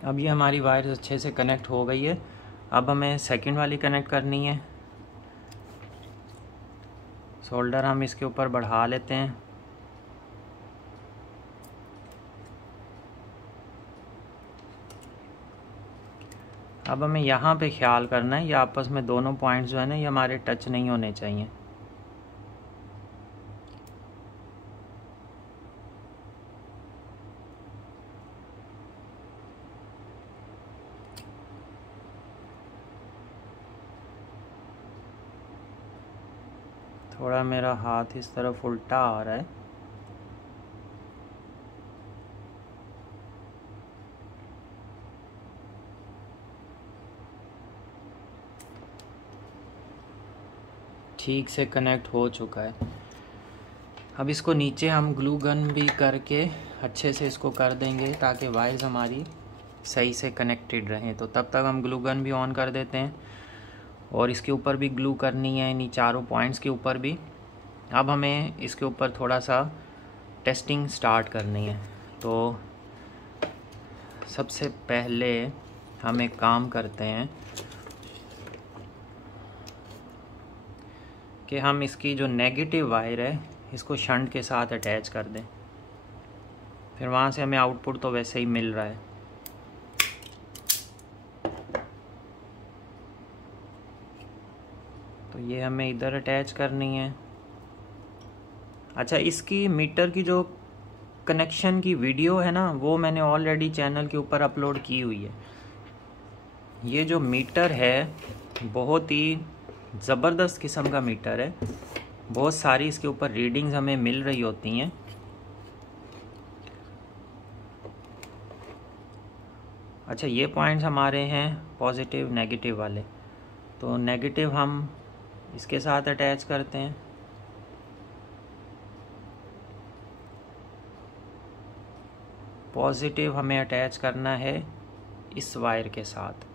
अब ये हमारी वायर अच्छे से कनेक्ट हो गई है। अब हमें सेकंड वाली कनेक्ट करनी है। सोल्डर हम इसके ऊपर बढ़ा लेते हैं। अब हमें यहाँ पे ख्याल करना है, ये आपस में दोनों पॉइंट्स जो है ना, ये हमारे टच नहीं होने चाहिए। थोड़ा मेरा हाथ इस तरफ उल्टा आ रहा है। ठीक से कनेक्ट हो चुका है। अब इसको नीचे हम ग्लू गन भी करके अच्छे से इसको कर देंगे ताकि वायर्स हमारी सही से कनेक्टेड रहें। तो तब तक हम ग्लू गन भी ऑन कर देते हैं और इसके ऊपर भी ग्लू करनी है, इन चारों पॉइंट्स के ऊपर भी। अब हमें इसके ऊपर थोड़ा सा टेस्टिंग स्टार्ट करनी है। तो सबसे पहले हम एक काम करते हैं कि हम इसकी जो नेगेटिव वायर है इसको शंट के साथ अटैच कर दें। फिर वहाँ से हमें आउटपुट तो वैसे ही मिल रहा है। तो ये हमें इधर अटैच करनी है। अच्छा, इसकी मीटर की जो कनेक्शन की वीडियो है ना, वो मैंने ऑलरेडी चैनल के ऊपर अपलोड की हुई है। ये जो मीटर है बहुत ही ज़बरदस्त किस्म का मीटर है। बहुत सारी इसके ऊपर रीडिंग्स हमें मिल रही होती हैं। अच्छा, ये पॉइंट्स हमारे हैं पॉजिटिव नेगेटिव वाले। तो नेगेटिव हम इसके साथ अटैच करते हैं। पॉजिटिव हमें अटैच करना है इस वायर के साथ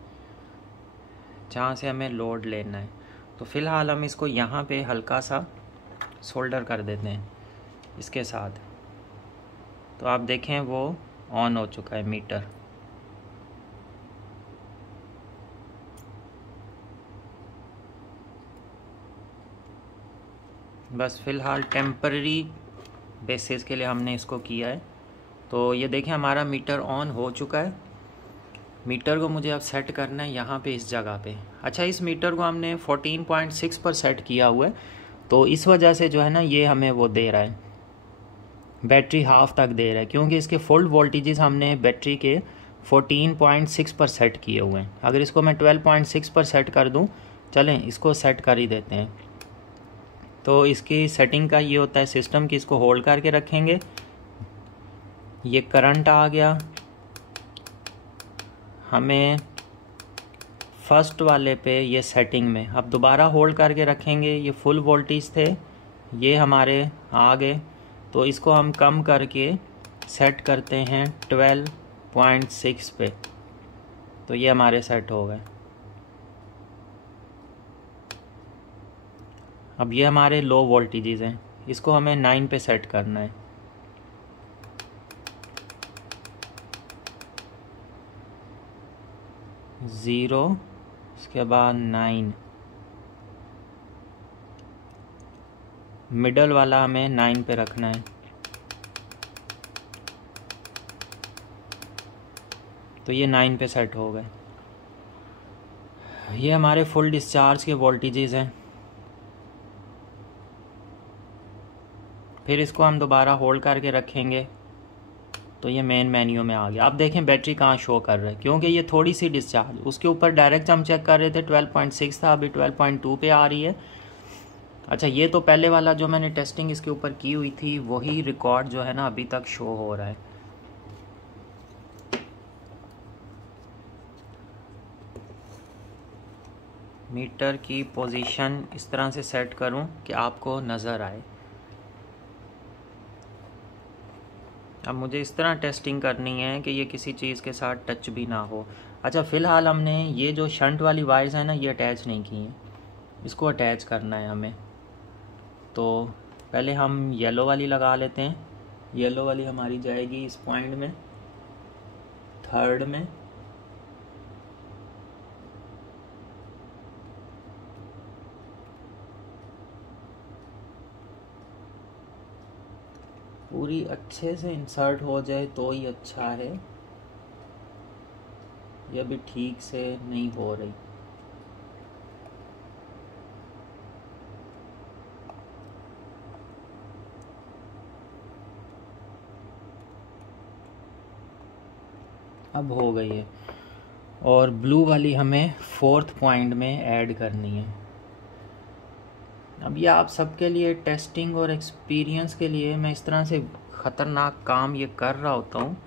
जहाँ से हमें लोड लेना है। तो फ़िलहाल हम इसको यहाँ पे हल्का सा सोल्डर कर देते हैं इसके साथ। तो आप देखें वो ऑन हो चुका है मीटर। बस फ़िलहाल टेम्पररी बेसिस के लिए हमने इसको किया है। तो ये देखें हमारा मीटर ऑन हो चुका है मीटर को मुझे अब सेट करना है यहाँ पे इस जगह पे। अच्छा, इस मीटर को हमने 14.6 पर सेट किया हुआ है, तो इस वजह से जो है ना ये हमें वो दे रहा है, बैटरी हाफ तक दे रहा है, क्योंकि इसके फुल वोल्टेजेस हमने बैटरी के 14.6 पर सेट किए हुए हैं। अगर इसको मैं 12.6 पर सेट कर दूं, चलें इसको सेट कर ही देते हैं। तो इसकी सेटिंग का ये होता है सिस्टम कि इसको होल्ड करके रखेंगे, ये करंट आ गया, हमें फर्स्ट वाले पे ये सेटिंग में, अब दोबारा होल्ड करके रखेंगे, ये फुल वोल्टेज थे, ये हमारे आ गए, तो इसको हम कम करके सेट करते हैं 12.6 पे, तो ये हमारे सेट हो गए। अब ये हमारे लो वोल्टेजेस हैं, इसको हमें 9 पे सेट करना है। ज़ीरो, इसके बाद 9, मिडल वाला हमें 9 पे रखना है। तो ये 9 पे सेट हो गए। ये हमारे फुल डिस्चार्ज के वोल्टेजेस हैं। फिर इसको हम दोबारा होल्ड करके रखेंगे, तो ये मेन मेन्यू में आ गया। आप देखें बैटरी कहाँ शो कर रहा है, क्योंकि ये थोड़ी सी डिस्चार्ज, उसके ऊपर डायरेक्ट हम चेक कर रहे थे 12.6 था, अभी 12.2 पे आ रही है। अच्छा, ये तो पहले वाला जो मैंने टेस्टिंग इसके ऊपर की हुई थी वही रिकॉर्ड जो है ना अभी तक शो हो रहा है। मीटर की पोजीशन इस तरह से सेट करूं कि आपको नज़र आए। अब मुझे इस तरह टेस्टिंग करनी है कि ये किसी चीज़ के साथ टच भी ना हो। अच्छा, फ़िलहाल हमने ये जो शंट वाली वायर्स हैं ना ये अटैच नहीं की हैं, इसको अटैच करना है हमें। तो पहले हम येलो वाली लगा लेते हैं। येलो वाली हमारी जाएगी इस पॉइंट में, थर्ड में, पूरी अच्छे से इंसर्ट हो जाए तो ही अच्छा है। ये अभी ठीक से नहीं हो रही। अब हो गई है। और ब्लू वाली हमें 4th पॉइंट में ऐड करनी है। अब ये आप सबके लिए टेस्टिंग और एक्सपीरियंस के लिए मैं इस तरह से ख़तरनाक काम ये कर रहा होता हूँ।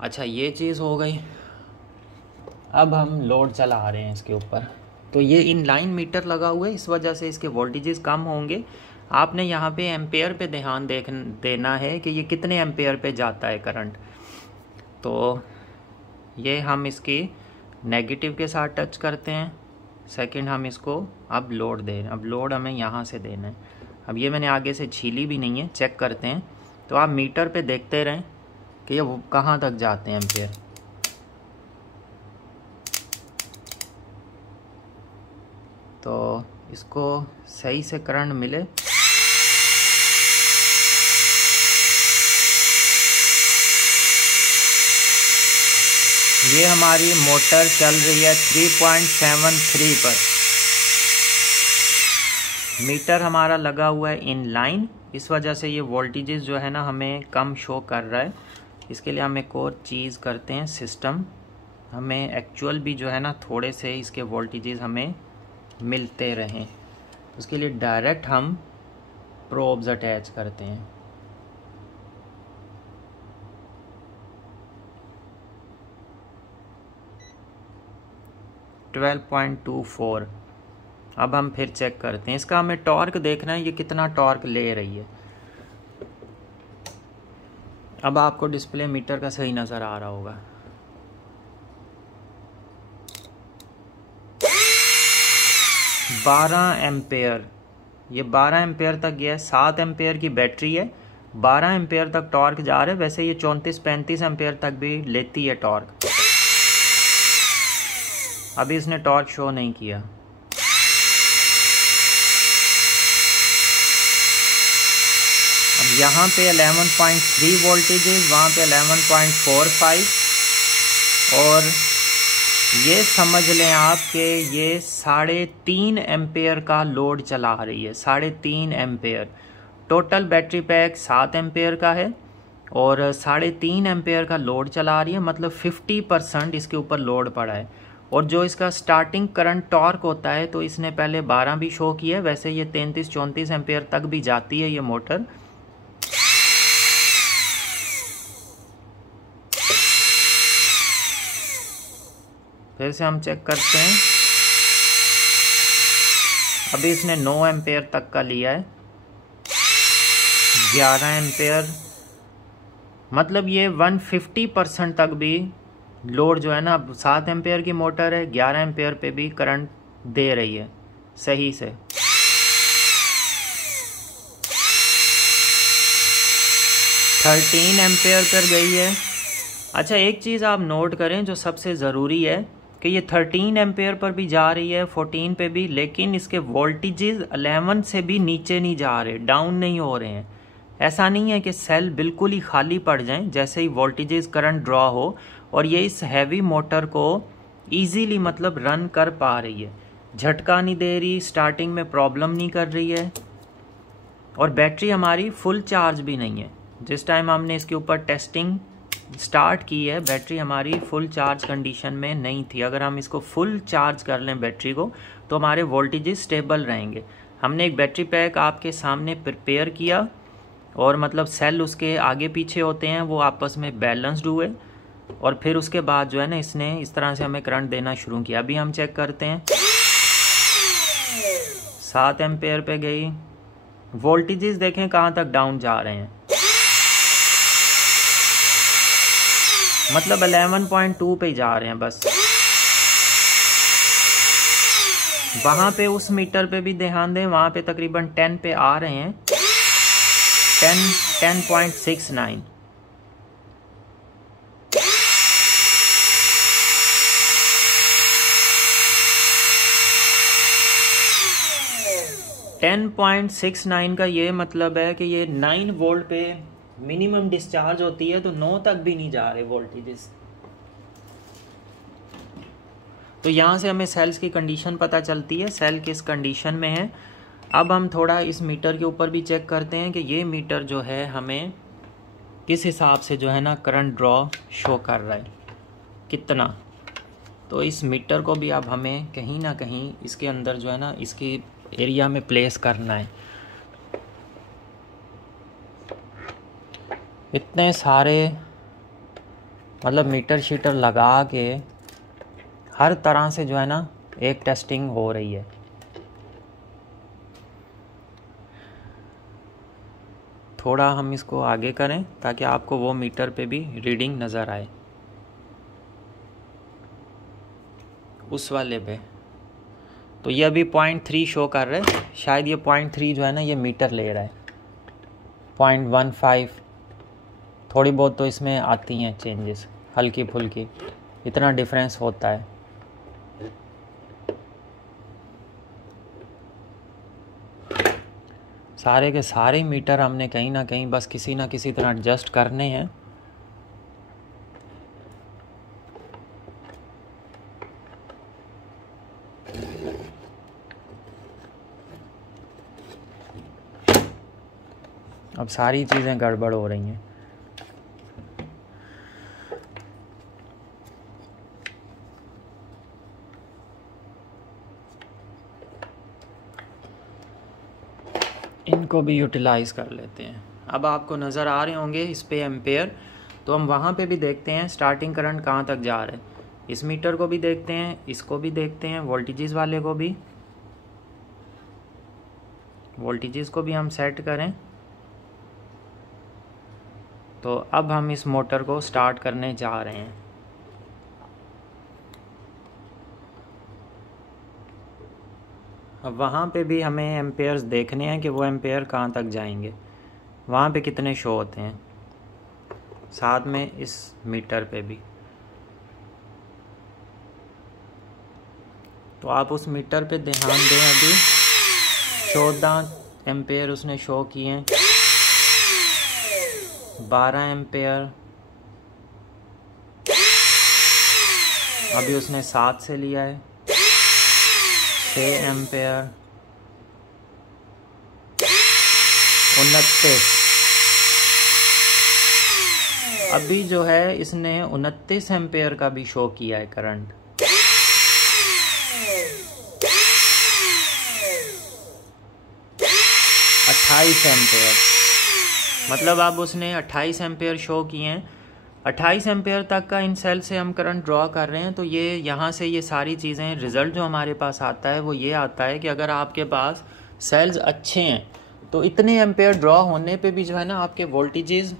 अच्छा, ये चीज़ हो गई। अब हम लोड चला रहे हैं इसके ऊपर। तो ये इनलाइन मीटर लगा हुआ है, इस वजह से इसके वोल्टेजेस कम होंगे। आपने यहाँ पे एम्पेयर पे ध्यान देना है कि ये कितने एम्पेयर पे जाता है करंट। तो ये हम इसकी नेगेटिव के साथ टच करते हैं। सेकंड हम इसको अब लोड दे रहे हैं। अब लोड हमें यहाँ से देना है। अब ये मैंने आगे से छीली भी नहीं है, चेक करते हैं। तो आप मीटर पे देखते रहें कि ये कहाँ तक जाते हैं एम्पेयर। तो इसको सही से करंट मिले। ये हमारी मोटर चल रही है 3.73 पर। मीटर हमारा लगा हुआ है इन लाइन, इस वजह से ये वोल्टेजेस जो है ना हमें कम शो कर रहा है। इसके लिए हम एक और चीज़ करते हैं, सिस्टम हमें एक्चुअल भी जो है ना थोड़े से इसके वोल्टेजेस हमें मिलते रहें। उसके लिए डायरेक्ट हम प्रोब्स अटैच करते हैं। $12.24। अब हम फिर चेक करते हैं, इसका हमें टॉर्क देखना है, ये कितना टॉर्क ले रही है। अब आपको डिस्प्ले मीटर का सही नज़र आ रहा होगा। $12 ये 12 एम्पेयर तक गया है। 7 एम्पेयर की बैटरी है, 12 एम्पेयर तक टॉर्क जा रहा है। वैसे ये 34-35 एम्पेयर तक भी लेती है टॉर्क। अभी इसने टॉर्क शो नहीं किया। अब यहाँ पे 11.3 वोल्टेजेस, वहाँ पे 11.45, और ये समझ लें आप कि ये 3.5 एम्पेयर का लोड चला रही है। 3.5 ampere. Total battery pack 7 ampere का है और 3.5 एम्पेयर का लोड चला रही है, मतलब 50% इसके ऊपर लोड पड़ा है। और जो इसका स्टार्टिंग करंट टॉर्क होता है, तो इसने पहले 12 भी शो किया है, वैसे ये 33-34 एम्पेयर तक भी जाती है ये मोटर। फिर से हम चेक करते हैं, अभी इसने 9 एम्पेयर तक का लिया है, 11 एम्पेयर, मतलब ये 150% तक भी लोड जो है ना, 7 एम्पेयर की मोटर है, 11 एम्पेयर पे भी करंट दे रही है सही से। थर्टीन एम्पेयर पर गई है। अच्छा, एक चीज़ आप नोट करें जो सबसे ज़रूरी है कि ये 13 एम्पेयर पर भी जा रही है, 14 पे भी, लेकिन इसके वोल्टेजेस 11 से भी नीचे नहीं जा रहे, डाउन नहीं हो रहे हैं। ऐसा नहीं है कि सेल बिल्कुल ही खाली पड़ जाएं जैसे ही वोल्टेजेस करंट ड्रॉ हो, और ये इस हैवी मोटर को इजीली मतलब रन कर पा रही है, झटका नहीं दे रही, स्टार्टिंग में प्रॉब्लम नहीं कर रही है। और बैटरी हमारी फुल चार्ज भी नहीं है। जिस टाइम हमने इसके ऊपर टेस्टिंग स्टार्ट की है, बैटरी हमारी फुल चार्ज कंडीशन में नहीं थी। अगर हम इसको फुल चार्ज कर लें बैटरी को, तो हमारे वोल्टेजेस स्टेबल रहेंगे। हमने एक बैटरी पैक आपके सामने प्रिपेयर किया, और मतलब सेल उसके आगे पीछे होते हैं, वो आपस में बैलेंस्ड हुए, और फिर उसके बाद जो है ना, इसने इस तरह से हमें करंट देना शुरू किया। अभी हम चेक करते हैं, 7 एम्पेयर पे गई। वोल्टेजेस देखें कहाँ तक डाउन जा रहे हैं, मतलब 11.2 पे जा रहे हैं बस। वहाँ पे उस मीटर पे भी ध्यान दें, वहाँ पे तकरीबन 10 पे आ रहे हैं, 10.69। .69 का ये मतलब है कि ये 9 वोल्ट पे मिनिमम डिस्चार्ज होती है, तो 9 तक भी नहीं जा रहे वोल्टेजेस। तो यहाँ से हमें सेल्स की कंडीशन पता चलती है, सेल किस कंडीशन में है। अब हम थोड़ा इस मीटर के ऊपर भी चेक करते हैं कि ये मीटर जो है हमें किस हिसाब से जो है ना करंट ड्रॉ शो कर रहा है, कितना। तो इस मीटर को भी अब हमें कहीं ना कहीं इसके अंदर जो है ना, इसके एरिया में प्लेस करना है। इतने सारे मतलब मीटर शीटर लगा के हर तरह से जो है ना एक टेस्टिंग हो रही है। थोड़ा हम इसको आगे करें ताकि आपको वो मीटर पे भी रीडिंग नज़र आए, उस वाले पे। तो ये अभी 0.3 शो कर रहा है, शायद ये 0.3 जो है ना ये मीटर ले रहा है, 0.15 थोड़ी बहुत तो इसमें आती हैं चेंजेस, हल्की फुल्की, इतना डिफरेंस होता है। सारे के सारे मीटर हमने कहीं ना कहीं बस किसी ना किसी तरह एडजस्ट करने हैं। अब सारी चीज़ें गड़बड़ हो रही हैं। इनको भी यूटिलाइज़ कर लेते हैं। अब आपको नज़र आ रहे होंगे इस पे एम्पेयर, तो हम वहाँ पे भी देखते हैं स्टार्टिंग करंट कहाँ तक जा रहा है। इस मीटर को भी देखते हैं, इसको भी देखते हैं, वोल्टेजेस वाले को भी, वोल्टेजेस को भी हम सेट करें। तो अब हम इस मोटर को स्टार्ट करने जा रहे हैं। अब वहाँ पे भी हमें एम्पेयर्स देखने हैं कि वो एम्पेयर कहाँ तक जाएंगे, वहाँ पे कितने शो होते हैं, साथ में इस मीटर पे भी। तो आप उस मीटर पे ध्यान दें, अभी 14 एम्पेयर उसने शो किए हैं। 12 एम्पेयर, अभी उसने 7 से लिया है, 6 एम्पेयर, 29, अभी जो है इसने 29 एम्पेयर का भी शो किया है करंट। 28 एम्पेयर, मतलब अब उसने 28 एम्पेयर शो किए हैं। 28 एम्पेयर तक का इन सेल से हम करंट ड्रॉ कर रहे हैं। तो ये यहाँ से ये सारी चीज़ें, रिज़ल्ट जो हमारे पास आता है वो ये आता है कि अगर आपके पास सेल्स अच्छे हैं तो इतने एम्पेयर ड्रॉ होने पे भी जो है ना आपके वोल्टेजेस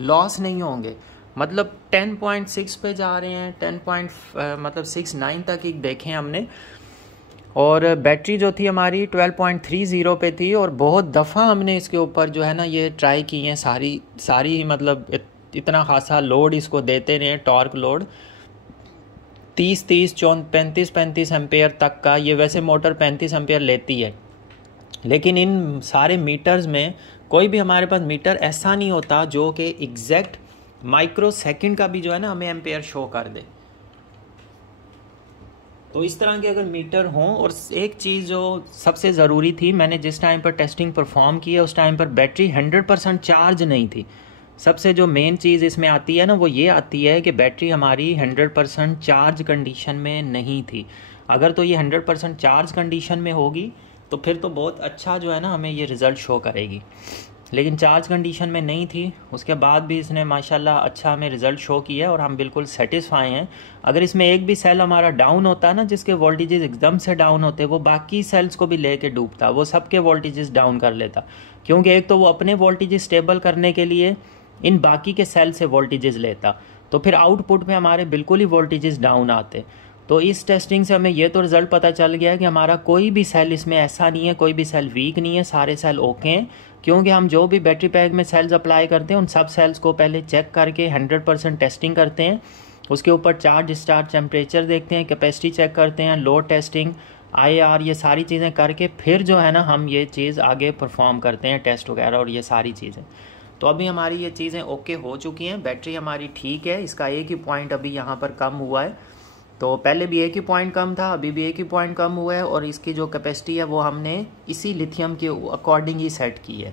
लॉस नहीं होंगे। मतलब 10.6 पे जा रहे हैं, 10.69 तक ही देखें हमने। और बैटरी जो थी हमारी 12.30 पे थी, और बहुत दफ़ा हमने इसके ऊपर जो है ना ये ट्राई की हैं सारी मतलब इतना खासा लोड इसको देते रहे, टॉर्क लोड 30, 35 एम्पेयर तक का। ये वैसे मोटर 35 एम्पेयर लेती है, लेकिन इन सारे मीटर्स में कोई भी हमारे पास मीटर ऐसा नहीं होता जो कि एग्जैक्ट माइक्रो सेकंड का भी जो है ना हमें एम्पेयर शो कर दे। तो इस तरह के अगर मीटर हों, और एक चीज़ जो सबसे ज़रूरी थी, मैंने जिस टाइम पर टेस्टिंग परफॉर्म की है उस टाइम पर बैटरी 100% चार्ज नहीं थी। सबसे जो मेन चीज़ इसमें आती है ना वो ये आती है कि बैटरी हमारी 100% चार्ज कंडीशन में नहीं थी। अगर तो ये 100% चार्ज कंडीशन में होगी तो फिर तो बहुत अच्छा जो है ना हमें ये रिज़ल्ट शो करेगी, लेकिन चार्ज कंडीशन में नहीं थी। उसके बाद भी इसने माशाल्लाह अच्छा हमें रिज़ल्ट शो किया है और हम बिल्कुल सेटिस्फाई हैं। अगर इसमें एक भी सेल हमारा डाउन होता ना, जिसके वोल्टेजेस एकदम से डाउन होते, वो बाकी सेल्स को भी लेके डूबता, वो सबके वोल्टेजेस डाउन कर लेता। क्योंकि एक तो वो अपने वोल्टेजेस स्टेबल करने के लिए इन बाकी के सेल से वोल्टेजेस लेता, तो फिर आउटपुट में हमारे बिल्कुल ही वोल्टेजेस डाउन आते। तो इस टेस्टिंग से हमें ये तो रिज़ल्ट पता चल गया है कि हमारा कोई भी सेल इसमें ऐसा नहीं है, कोई भी सेल वीक नहीं है, सारे सेल ओके हैं। क्योंकि हम जो भी बैटरी पैक में सेल्स अप्लाई करते हैं उन सब सेल्स को पहले चेक करके 100% टेस्टिंग करते हैं। उसके ऊपर चार्ज डिस्चार्ज टेम्परेचर देखते हैं, कैपेसिटी चेक करते हैं, लोड टेस्टिंग, IR, ये सारी चीज़ें करके फिर जो है ना हम ये चीज़ आगे परफॉर्म करते हैं, टेस्ट वगैरह और ये सारी चीज़ें। तो अभी हमारी ये चीज़ें ओके हो चुकी हैं, बैटरी हमारी ठीक है। इसका एक ही पॉइंट अभी यहाँ पर कम हुआ है, तो पहले भी एक ही पॉइंट कम था, अभी भी एक ही पॉइंट कम हुआ है। और इसकी जो कैपेसिटी है वो हमने इसी लिथियम के अकॉर्डिंग ही सेट की है,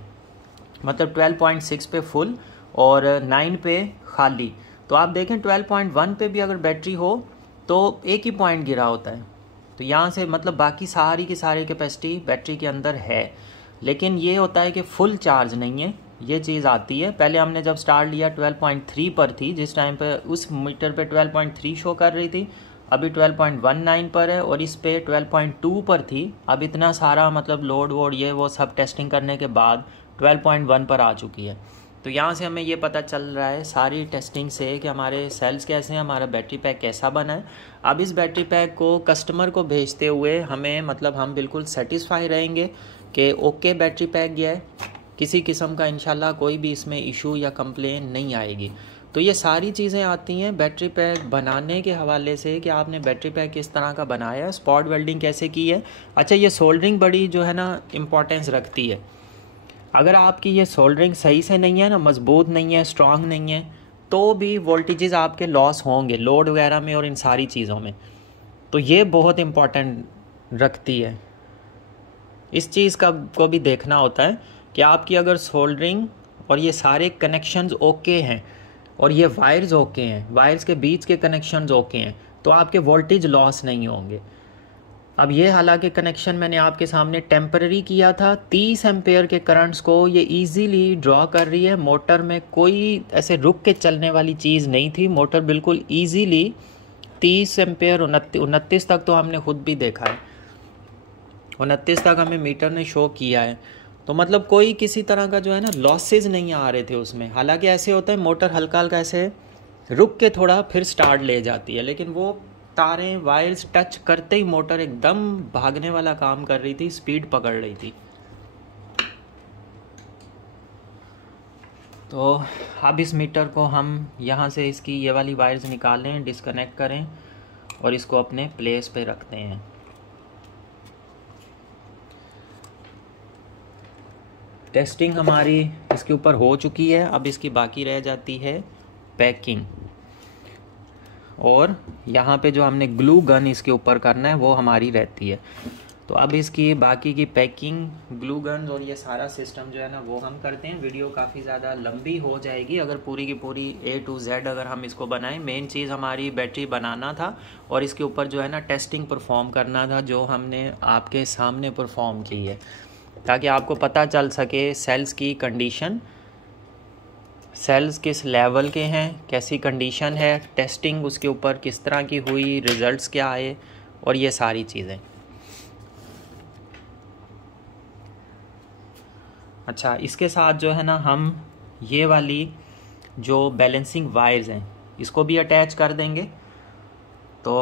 मतलब 12.6 पे फुल और 9 पे खाली। तो आप देखें 12.1 पे भी अगर बैटरी हो तो एक ही पॉइंट गिरा होता है। तो यहाँ से मतलब बाकी सारी की सारी कैपेसिटी बैटरी के अंदर है, लेकिन ये होता है कि फुल चार्ज नहीं है, ये चीज़ आती है। पहले हमने जब स्टार्ट लिया 12.3 पर थी, जिस टाइम पे उस मीटर पे 12.3 शो कर रही थी, अभी 12.19 पर है, और इस पे 12.2 पर थी। अब इतना सारा मतलब लोड वोड ये वो सब टेस्टिंग करने के बाद 12.1 पर आ चुकी है। तो यहाँ से हमें ये पता चल रहा है सारी टेस्टिंग से कि हमारे सेल्स कैसे हैं, हमारा बैटरी पैक कैसा बना है। अब इस बैटरी पैक को कस्टमर को भेजते हुए हमें मतलब हम बिल्कुल सेटिस्फाई रहेंगे कि ओके बैटरी पैक गया है, किसी किस्म का इंशाल्लाह कोई भी इसमें इशू या कंप्लेन नहीं आएगी। तो ये सारी चीज़ें आती हैं बैटरी पैक बनाने के हवाले से कि आपने बैटरी पैक किस तरह का बनाया है, स्पॉट वेल्डिंग कैसे की है। अच्छा, ये सोल्डरिंग बड़ी जो है ना इम्पोर्टेंस रखती है। अगर आपकी ये सोल्डरिंग सही से नहीं है ना, मजबूत नहीं है, स्ट्रांग नहीं है, तो भी वोल्टेजेस आपके लॉस होंगे लोड वगैरह में और इन सारी चीज़ों में। तो ये बहुत इम्पोर्टेंट रखती है, इस चीज़ का को भी देखना होता है कि आपकी अगर सोल्डरिंग और ये सारे कनेक्शंस ओके हैं और ये वायर्स ओके हैं, वायर्स के बीच के कनेक्शंस ओके हैं, तो आपके वोल्टेज लॉस नहीं होंगे। अब ये हालांकि कनेक्शन मैंने आपके सामने टेम्पररी किया था, 30 एम्पेयर के करंट्स को ये इजीली ड्रॉ कर रही है। मोटर में कोई ऐसे रुक के चलने वाली चीज़ नहीं थी, मोटर बिल्कुल इजीली 30 एम्पेयर 29 तक तो हमने खुद भी देखा है, 29 तक हमें मीटर ने शो किया है। तो मतलब कोई किसी तरह का जो है ना लॉसेज नहीं आ रहे थे उसमें। हालांकि ऐसे होता है मोटर हल्का हल्का ऐसे रुक के थोड़ा फिर स्टार्ट ले जाती है, लेकिन वो तारें वायर्स टच करते ही मोटर एकदम भागने वाला काम कर रही थी, स्पीड पकड़ रही थी। तो अब इस मीटर को हम यहाँ से इसकी ये वाली वायर्स निकालें, डिस्कनेक्ट करें और इसको अपने प्लेस पे रखते हैं। टेस्टिंग हमारी इसके ऊपर हो चुकी है। अब इसकी बाकी रह जाती है पैकिंग, और यहाँ पे जो हमने ग्लू गन इसके ऊपर करना है वो हमारी रहती है। तो अब इसकी बाकी की पैकिंग, ग्लू गन और ये सारा सिस्टम जो है ना वो हम करते हैं। वीडियो काफ़ी ज़्यादा लंबी हो जाएगी अगर पूरी की पूरी A to Z अगर हम इसको बनाएं। मेन चीज़ हमारी बैटरी बनाना था और इसके ऊपर जो है ना टेस्टिंग परफॉर्म करना था, जो हमने आपके सामने परफॉर्म की है, ताकि आपको पता चल सके सेल्स की कंडीशन, सेल्स किस लेवल के हैं, कैसी कंडीशन है, टेस्टिंग उसके ऊपर किस तरह की हुई, रिज़ल्ट्स क्या आए, और ये सारी चीज़ें। अच्छा, इसके साथ जो है ना हम ये वाली जो बैलेंसिंग वायर्स हैं इसको भी अटैच कर देंगे। तो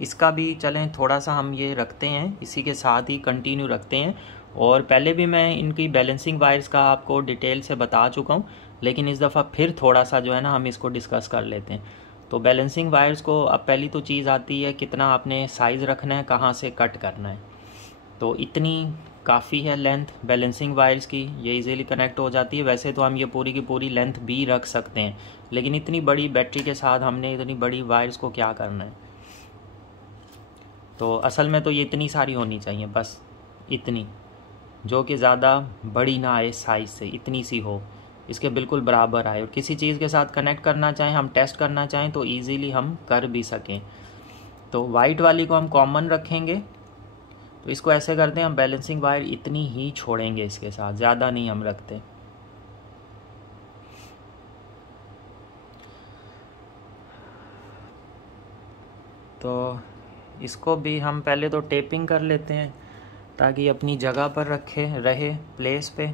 इसका भी चलें थोड़ा सा हम ये रखते हैं, इसी के साथ ही कंटिन्यू रखते हैं। और पहले भी मैं इनकी बैलेंसिंग वायर्स का आपको डिटेल से बता चुका हूँ, लेकिन इस दफ़ा फिर थोड़ा सा जो है ना हम इसको डिस्कस कर लेते हैं। तो बैलेंसिंग वायर्स को अब पहली तो चीज़ आती है कितना आपने साइज़ रखना है, कहाँ से कट करना है। तो इतनी काफ़ी है लेंथ बैलेंसिंग वायर्स की, ये इजीली कनेक्ट हो जाती है। वैसे तो हम ये पूरी की पूरी लेंथ भी रख सकते हैं, लेकिन इतनी बड़ी बैटरी के साथ हमने इतनी बड़ी वायर्स को क्या करना है। तो असल में तो ये इतनी सारी होनी चाहिए, बस इतनी, जो कि ज़्यादा बड़ी ना आए साइज़ से, इतनी सी हो, इसके बिल्कुल बराबर आए। और किसी चीज़ के साथ कनेक्ट करना चाहें, हम टेस्ट करना चाहें तो ईज़िली हम कर भी सकें। तो वाइट वाली को हम कॉमन रखेंगे। तो इसको ऐसे करते हैं, हम बैलेंसिंग वायर इतनी ही छोड़ेंगे इसके साथ, ज़्यादा नहीं हम रखते। तो इसको भी हम पहले तो टेपिंग कर लेते हैं ताकि अपनी जगह पर रहे प्लेस पे।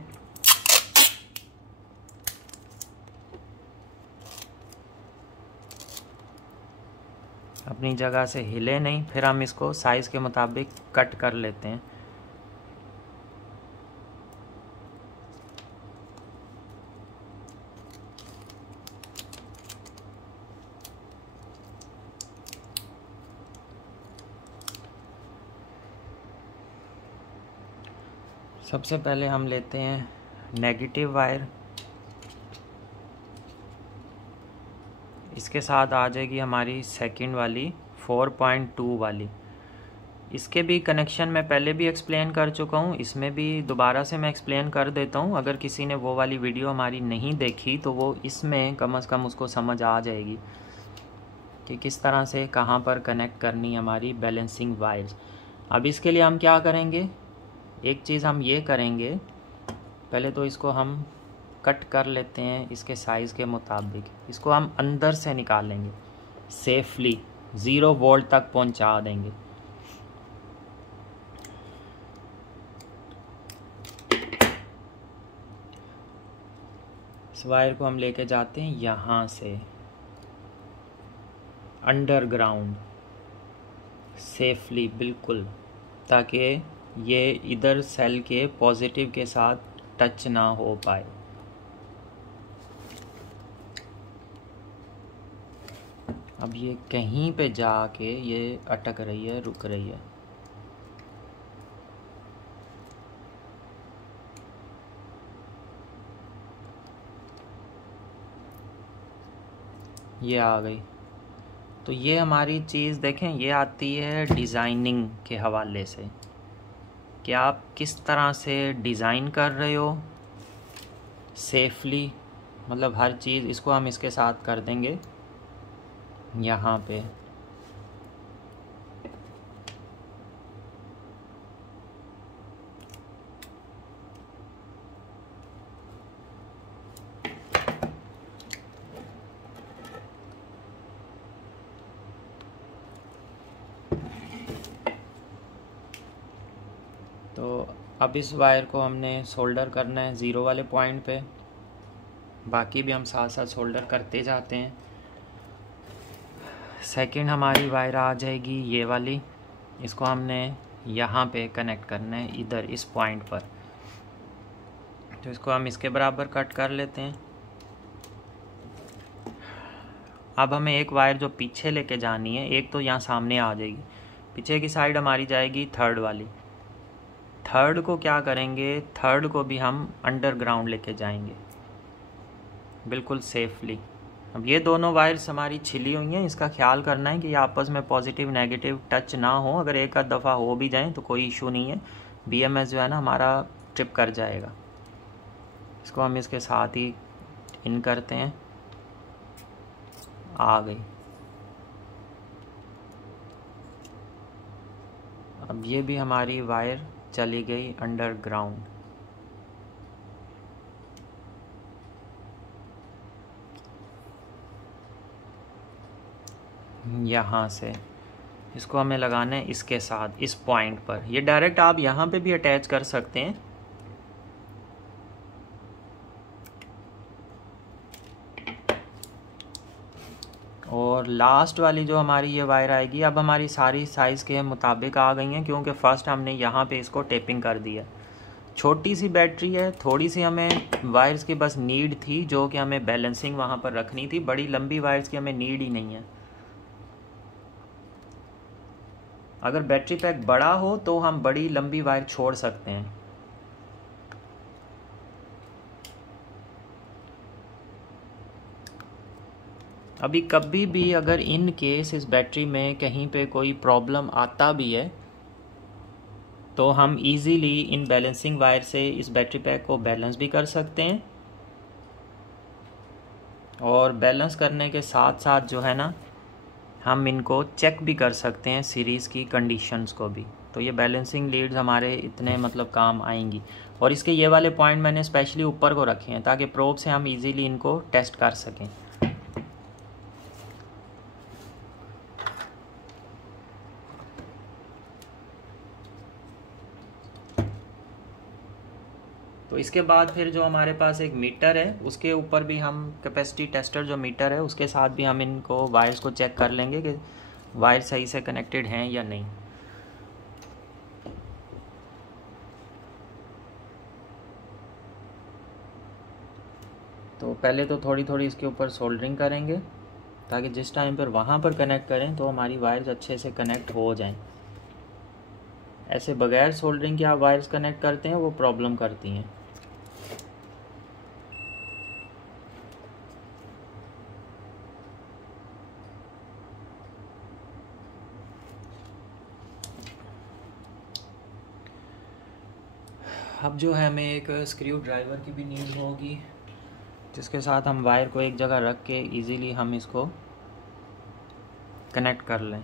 अपनी जगह से हिले नहीं, फिर हम इसको साइज़ के मुताबिक कट कर लेते हैं। सबसे पहले हम लेते हैं नेगेटिव वायर, इसके साथ आ जाएगी हमारी सेकंड वाली 4.2 वाली। इसके भी कनेक्शन मैं पहले भी एक्सप्लेन कर चुका हूँ, इसमें भी दोबारा से मैं एक्सप्लेन कर देता हूँ। अगर किसी ने वो वाली वीडियो हमारी नहीं देखी तो वो इसमें कम से कम उसको समझ आ जाएगी कि किस तरह से कहाँ पर कनेक्ट करनी हमारी बैलेंसिंग वायर्स। अब इसके लिए हम क्या करेंगे, एक चीज़ हम ये करेंगे, पहले तो इसको हम कट कर लेते हैं इसके साइज़ के मुताबिक। इसको हम अंदर से निकालेंगे, सेफली 0 वोल्ट तक पहुंचा देंगे। इस वायर को हम लेके जाते हैं यहाँ से अंडरग्राउंड सेफली बिल्कुल, ताकि ये इधर सेल के पॉजिटिव के साथ टच ना हो पाए। अब ये कहीं पे जाके ये अटक रही है, रुक रही है। ये आ गई। तो ये हमारी चीज़ देखें, ये आती है डिज़ाइनिंग के हवाले से कि आप किस तरह से डिज़ाइन कर रहे हो सेफली, मतलब हर चीज़। इसको हम इसके साथ कर देंगे यहाँ पे। तो अब इस वायर को हमने सोल्डर करना है 0 वाले पॉइंट पे, बाकी भी हम साथ साथ सोल्डर करते जाते हैं। सेकंड हमारी वायर आ जाएगी ये वाली, इसको हमने यहाँ पे कनेक्ट करना है, इधर इस पॉइंट पर। तो इसको हम इसके बराबर कट कर लेते हैं। अब हमें एक वायर जो पीछे लेके जानी है, एक तो यहाँ सामने आ जाएगी, पीछे की साइड हमारी जाएगी थर्ड वाली। थर्ड को क्या करेंगे, थर्ड को भी हम अंडरग्राउंड लेके जाएंगे बिल्कुल सेफली। अब ये दोनों वायर्स हमारी छिली हुई हैं, इसका ख्याल करना है कि आपस में पॉजिटिव नेगेटिव टच ना हो। अगर एक आध दफ़ा हो भी जाए तो कोई इशू नहीं है, बीएमएस जो है ना हमारा ट्रिप कर जाएगा। इसको हम इसके साथ ही इन करते हैं, आ गई। अब ये भी हमारी वायर चली गई अंडरग्राउंड। यहाँ से इसको हमें लगाना है इसके साथ, इस पॉइंट पर। ये डायरेक्ट आप यहाँ पे भी अटैच कर सकते हैं। और लास्ट वाली जो हमारी ये वायर आएगी, अब हमारी सारी साइज़ के मुताबिक आ गई हैं, क्योंकि फ़र्स्ट हमने यहाँ पे इसको टेपिंग कर दिया। छोटी सी बैटरी है, थोड़ी सी हमें वायर्स की बस नीड थी, जो कि हमें बैलेंसिंग वहाँ पर रखनी थी। बड़ी लंबी वायर्स की हमें नीड ही नहीं है। अगर बैटरी पैक बड़ा हो तो हम बड़ी लंबी वायर छोड़ सकते हैं। अभी कभी भी अगर इन केस इस बैटरी में कहीं पे कोई प्रॉब्लम आता भी है तो हम इजीली इन बैलेंसिंग वायर से इस बैटरी पैक को बैलेंस भी कर सकते हैं। और बैलेंस करने के साथ साथ जो है ना, हम इनको चेक भी कर सकते हैं सीरीज़ की कंडीशंस को भी। तो ये बैलेंसिंग लीड्स हमारे इतने मतलब काम आएंगी। और इसके ये वाले पॉइंट मैंने स्पेशली ऊपर को रखे हैं ताकि प्रोब से हम इजीली इनको टेस्ट कर सकें। तो इसके बाद फिर जो हमारे पास एक मीटर है, उसके ऊपर भी हम कैपेसिटी टेस्टर जो मीटर है उसके साथ भी हम इनको वायर्स को चेक कर लेंगे कि वायर सही से कनेक्टेड हैं या नहीं। तो पहले तो थोड़ी थोड़ी इसके ऊपर सोल्डरिंग करेंगे ताकि जिस टाइम पर वहाँ पर कनेक्ट करें तो हमारी वायर्स अच्छे से कनेक्ट हो जाएं। ऐसे बगैर सोल्डरिंग के आप वायर्स कनेक्ट करते हैं वो प्रॉब्लम करती हैं। अब जो है हमें एक स्क्रू ड्राइवर की भी नीड होगी, जिसके साथ हम वायर को एक जगह रख के इजीली हम इसको कनेक्ट कर लें।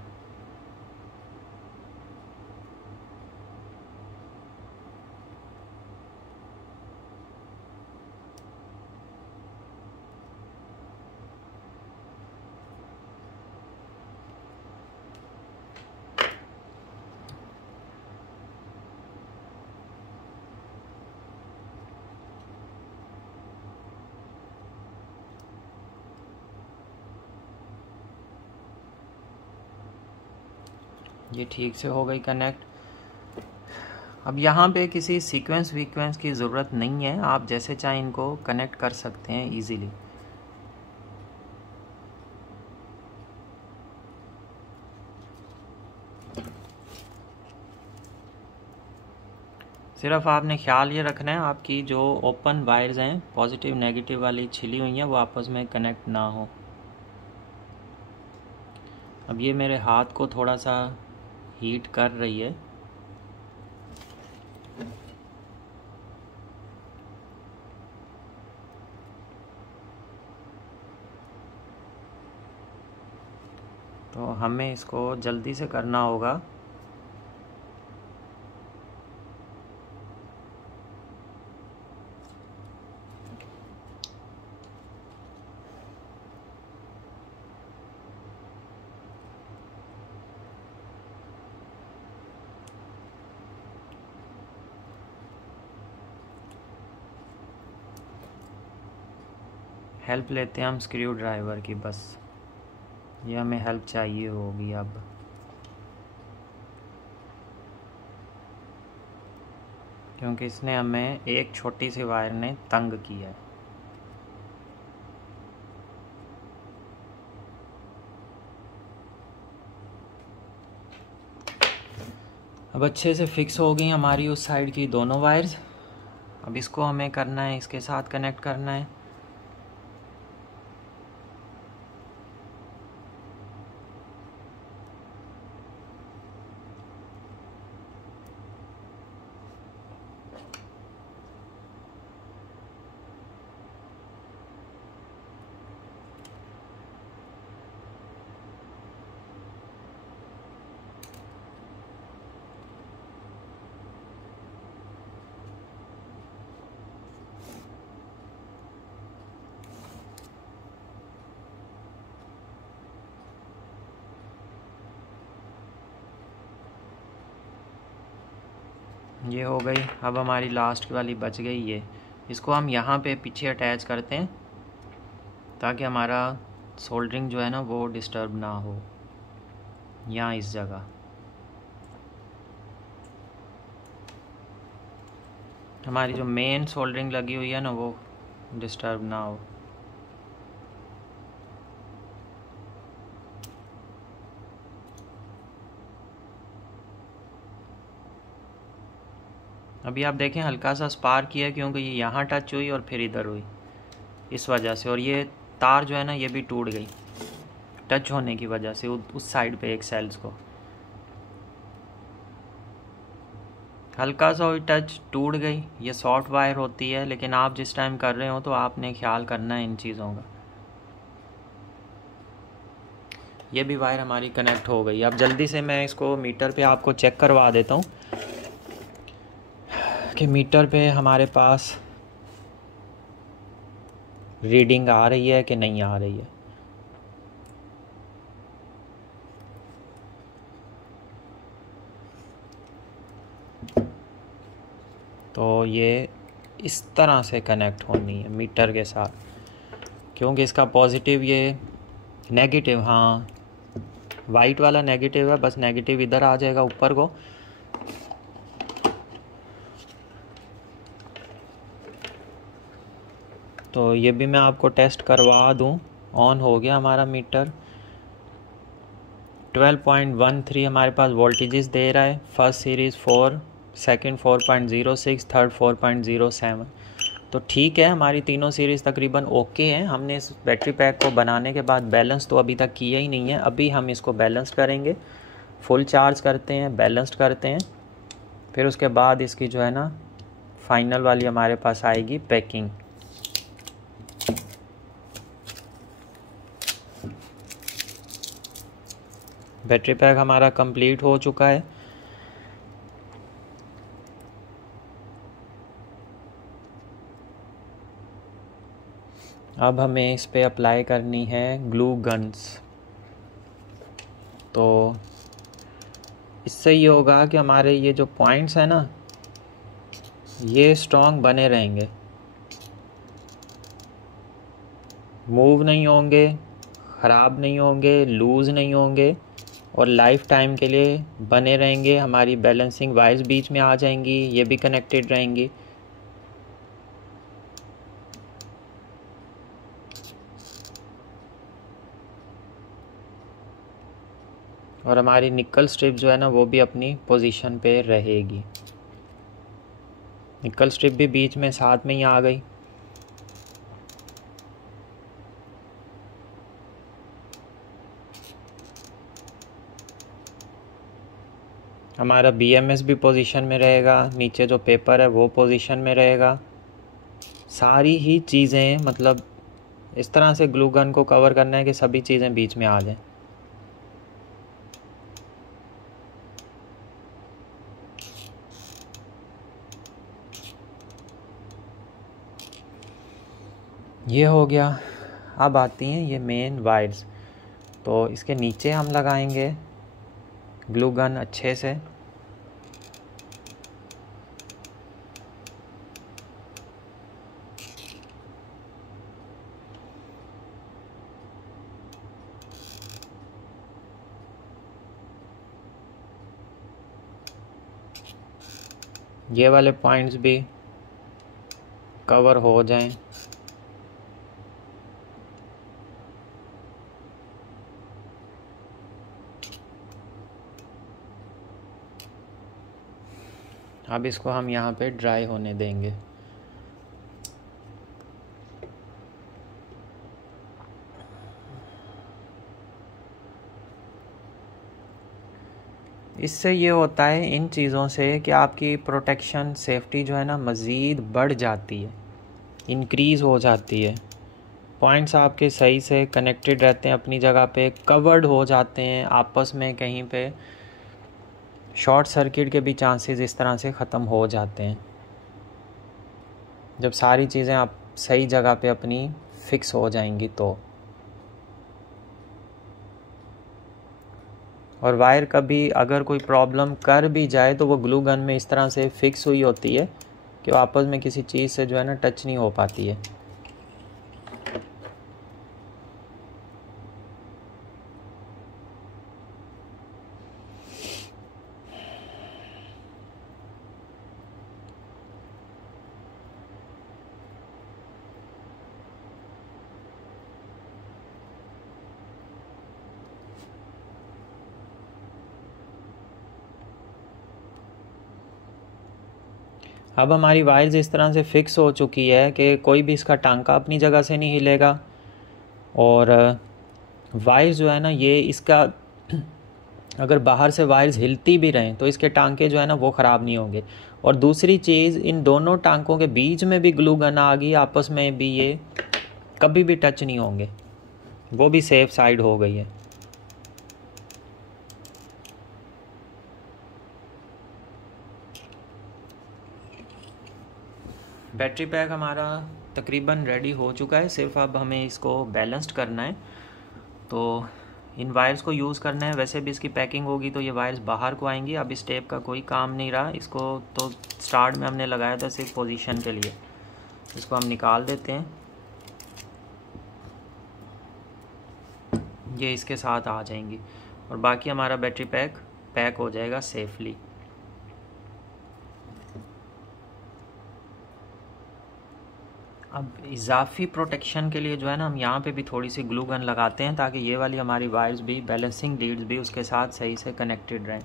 ये ठीक से हो गई कनेक्ट। अब यहाँ पे किसी सीक्वेंस वीक्वेंस की ज़रूरत नहीं है, आप जैसे चाहें इनको कनेक्ट कर सकते हैं इजीली। सिर्फ आपने ख्याल ये रखना है आपकी जो ओपन वायर्स हैं पॉजिटिव नेगेटिव वाली छिली हुई हैं वो आपस में कनेक्ट ना हो। अब ये मेरे हाथ को थोड़ा सा हीट कर रही है। तो हमें इसको जल्दी से करना होगा। हेल्प लेते हैं हम स्क्रू ड्राइवर की, बस ये हमें हेल्प चाहिए होगी अब। क्योंकि इसने हमें एक छोटी सी वायर ने तंग किया है। अब अच्छे से फिक्स हो गई हमारी उस साइड की दोनों वायर्स। अब इसको हमें करना है, इसके साथ कनेक्ट करना है। ये हो गई। अब हमारी लास्ट वाली बच गई ये। इसको हम यहाँ पे पीछे अटैच करते हैं ताकि हमारा सोल्डरिंग जो है ना वो डिस्टर्ब ना हो। यहाँ इस जगह हमारी जो मेन सोल्डरिंग लगी हुई है ना वो डिस्टर्ब ना हो। अभी आप देखें हल्का सा स्पार्क किया क्योंकि ये यहाँ टच हुई और फिर इधर हुई, इस वजह से। और ये तार जो है ना ये भी टूट गई टच होने की वजह से उस साइड पे एक सेल्स को। हल्का सा हुई टच, टूट गई। ये शॉर्ट वायर होती है, लेकिन आप जिस टाइम कर रहे हो तो आपने ख्याल करना है इन चीज़ों का। ये भी वायर हमारी कनेक्ट हो गई। अब जल्दी से मैं इसको मीटर पे आपको चेक करवा देता हूँ कि मीटर पे हमारे पास रीडिंग आ रही है कि नहीं आ रही है। तो ये इस तरह से कनेक्ट होनी है मीटर के साथ, क्योंकि इसका पॉजिटिव ये नेगेटिव, हाँ वाइट वाला नेगेटिव है, बस नेगेटिव इधर आ जाएगा ऊपर को। तो ये भी मैं आपको टेस्ट करवा दूं। ऑन हो गया हमारा मीटर। 12.13 हमारे पास वोल्टेजेस दे रहा है। First series 4, second 4.06, third 4.07। तो ठीक है, हमारी तीनों सीरीज़ तकरीबन ओके हैं। हमने इस बैटरी पैक को बनाने के बाद बैलेंस तो अभी तक किया ही नहीं है। अभी हम इसको बैलेंस करेंगे, फुल चार्ज करते हैं, बैलेंस्ड करते हैं, फिर उसके बाद इसकी जो है ना फाइनल वाली हमारे पास आएगी पैकिंग। बैटरी पैक हमारा कंप्लीट हो चुका है। अब हमें इस पे अप्लाई करनी है ग्लू गन्स। तो इससे ये होगा कि हमारे ये जो पॉइंट्स हैं ना ये स्ट्रॉन्ग बने रहेंगे, मूव नहीं होंगे, ख़राब नहीं होंगे, लूज़ नहीं होंगे और लाइफ टाइम के लिए बने रहेंगे। हमारी बैलेंसिंग वायर्स बीच में आ जाएंगी, ये भी कनेक्टेड रहेंगी। और हमारी निकल स्ट्रिप जो है ना वो भी अपनी पोजीशन पे रहेगी। निकल स्ट्रिप भी बीच में साथ में ही आ गई। हमारा BMS भी पोजीशन में रहेगा, नीचे जो पेपर है वो पोजीशन में रहेगा। सारी ही चीज़ें मतलब इस तरह से ग्लू गन को कवर करना है कि सभी चीज़ें बीच में आ जाएं। ये हो गया। अब आती हैं ये मेन वायर्स। तो इसके नीचे हम लगाएंगे ग्लू गन अच्छे से। ये वाले पॉइंट्स भी कवर हो जाएं। अब इसको हम यहाँ पे ड्राई होने देंगे। इससे ये होता है इन चीज़ों से कि आपकी प्रोटेक्शन सेफ्टी जो है ना मज़ीद बढ़ जाती है, इंक्रीज़ हो जाती है। पॉइंट्स आपके सही से कनेक्टेड रहते हैं, अपनी जगह पे कवर्ड हो जाते हैं, आपस में कहीं पे शॉर्ट सर्किट के भी चांसेस इस तरह से ख़त्म हो जाते हैं जब सारी चीज़ें आप सही जगह पे अपनी फिक्स हो जाएंगी तो। और वायर कभी अगर कोई प्रॉब्लम कर भी जाए तो वो ग्लू गन में इस तरह से फिक्स हुई होती है कि वो आपस में किसी चीज़ से जो है ना टच नहीं हो पाती है। अब हमारी वायर्स इस तरह से फिक्स हो चुकी है कि कोई भी इसका टांका अपनी जगह से नहीं हिलेगा। और वायर्स जो है ना ये इसका अगर बाहर से वायर्स हिलती भी रहें तो इसके टांके जो है ना वो ख़राब नहीं होंगे। और दूसरी चीज़, इन दोनों टांकों के बीच में भी ग्लू गन आ गई, आपस में भी ये कभी भी टच नहीं होंगे, वो भी सेफ साइड हो गई है। बैटरी पैक हमारा तकरीबन रेडी हो चुका है, सिर्फ अब हमें इसको बैलेंस्ड करना है। तो इन वायर्स को यूज़ करना है। वैसे भी इसकी पैकिंग होगी तो ये वायर्स बाहर को आएंगी। अब इस टेप का कोई काम नहीं रहा, इसको तो स्टार्ट में हमने लगाया था सिर्फ पोजीशन के लिए। इसको हम निकाल देते हैं, ये इसके साथ आ जाएंगी और बाकी हमारा बैटरी पैक हो जाएगा सेफली। अब इजाफी प्रोटेक्शन के लिए जो है ना हम यहाँ पे भी थोड़ी सी ग्लू गन लगाते हैं ताकि ये वाली हमारी वायर्स भी, बैलेंसिंग लीड्स भी उसके साथ सही से कनेक्टेड रहें।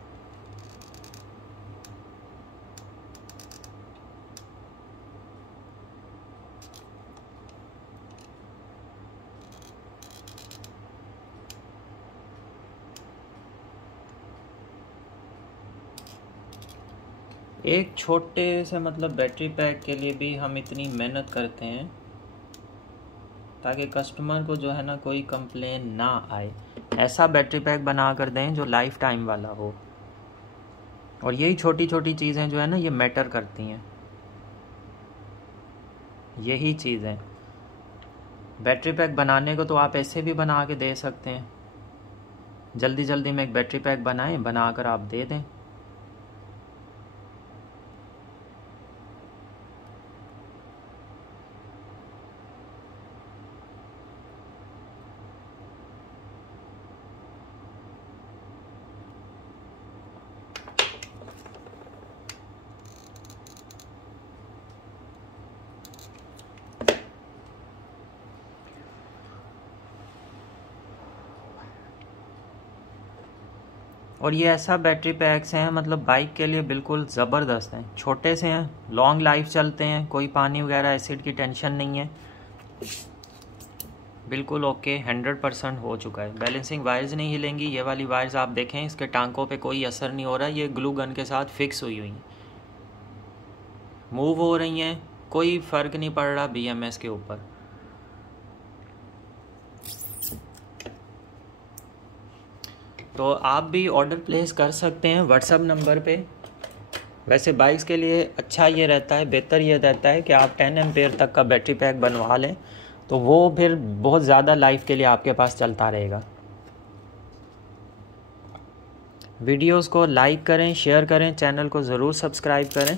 एक छोटे से मतलब बैटरी पैक के लिए भी हम इतनी मेहनत करते हैं ताकि कस्टमर को जो है ना कोई कंप्लेन ना आए। ऐसा बैटरी पैक बना कर दें जो लाइफ टाइम वाला हो। और यही छोटी छोटी चीज़ें जो है ना ये मैटर करती हैं, यही चीज़ें। बैटरी पैक बनाने को तो आप ऐसे भी बना के दे सकते हैं, जल्दी जल्दी में एक बैटरी पैक बना कर आप दे दें। और ये ऐसा बैटरी पैक्स हैं मतलब बाइक के लिए बिल्कुल ज़बरदस्त हैं। छोटे से हैं, लॉन्ग लाइफ चलते हैं, कोई पानी वगैरह एसिड की टेंशन नहीं है, बिल्कुल ओके 100% हो चुका है। बैलेंसिंग वायर्स नहीं हिलेंगी, ये वाली वायर्स आप देखें इसके टांकों पे कोई असर नहीं हो रहा, ये ग्लू गन के साथ फिक्स हुई हैं, मूव हो रही हैं, कोई फ़र्क नहीं पड़ रहा BMS के ऊपर। तो आप भी ऑर्डर प्लेस कर सकते हैं व्हाट्सएप नंबर पे। वैसे बाइक्स के लिए अच्छा ये रहता है, बेहतर ये रहता है कि आप 10 एम्पेयर तक का बैटरी पैक बनवा लें तो वो फिर बहुत ज़्यादा लाइफ के लिए आपके पास चलता रहेगा। वीडियोस को लाइक करें, शेयर करें, चैनल को ज़रूर सब्सक्राइब करें।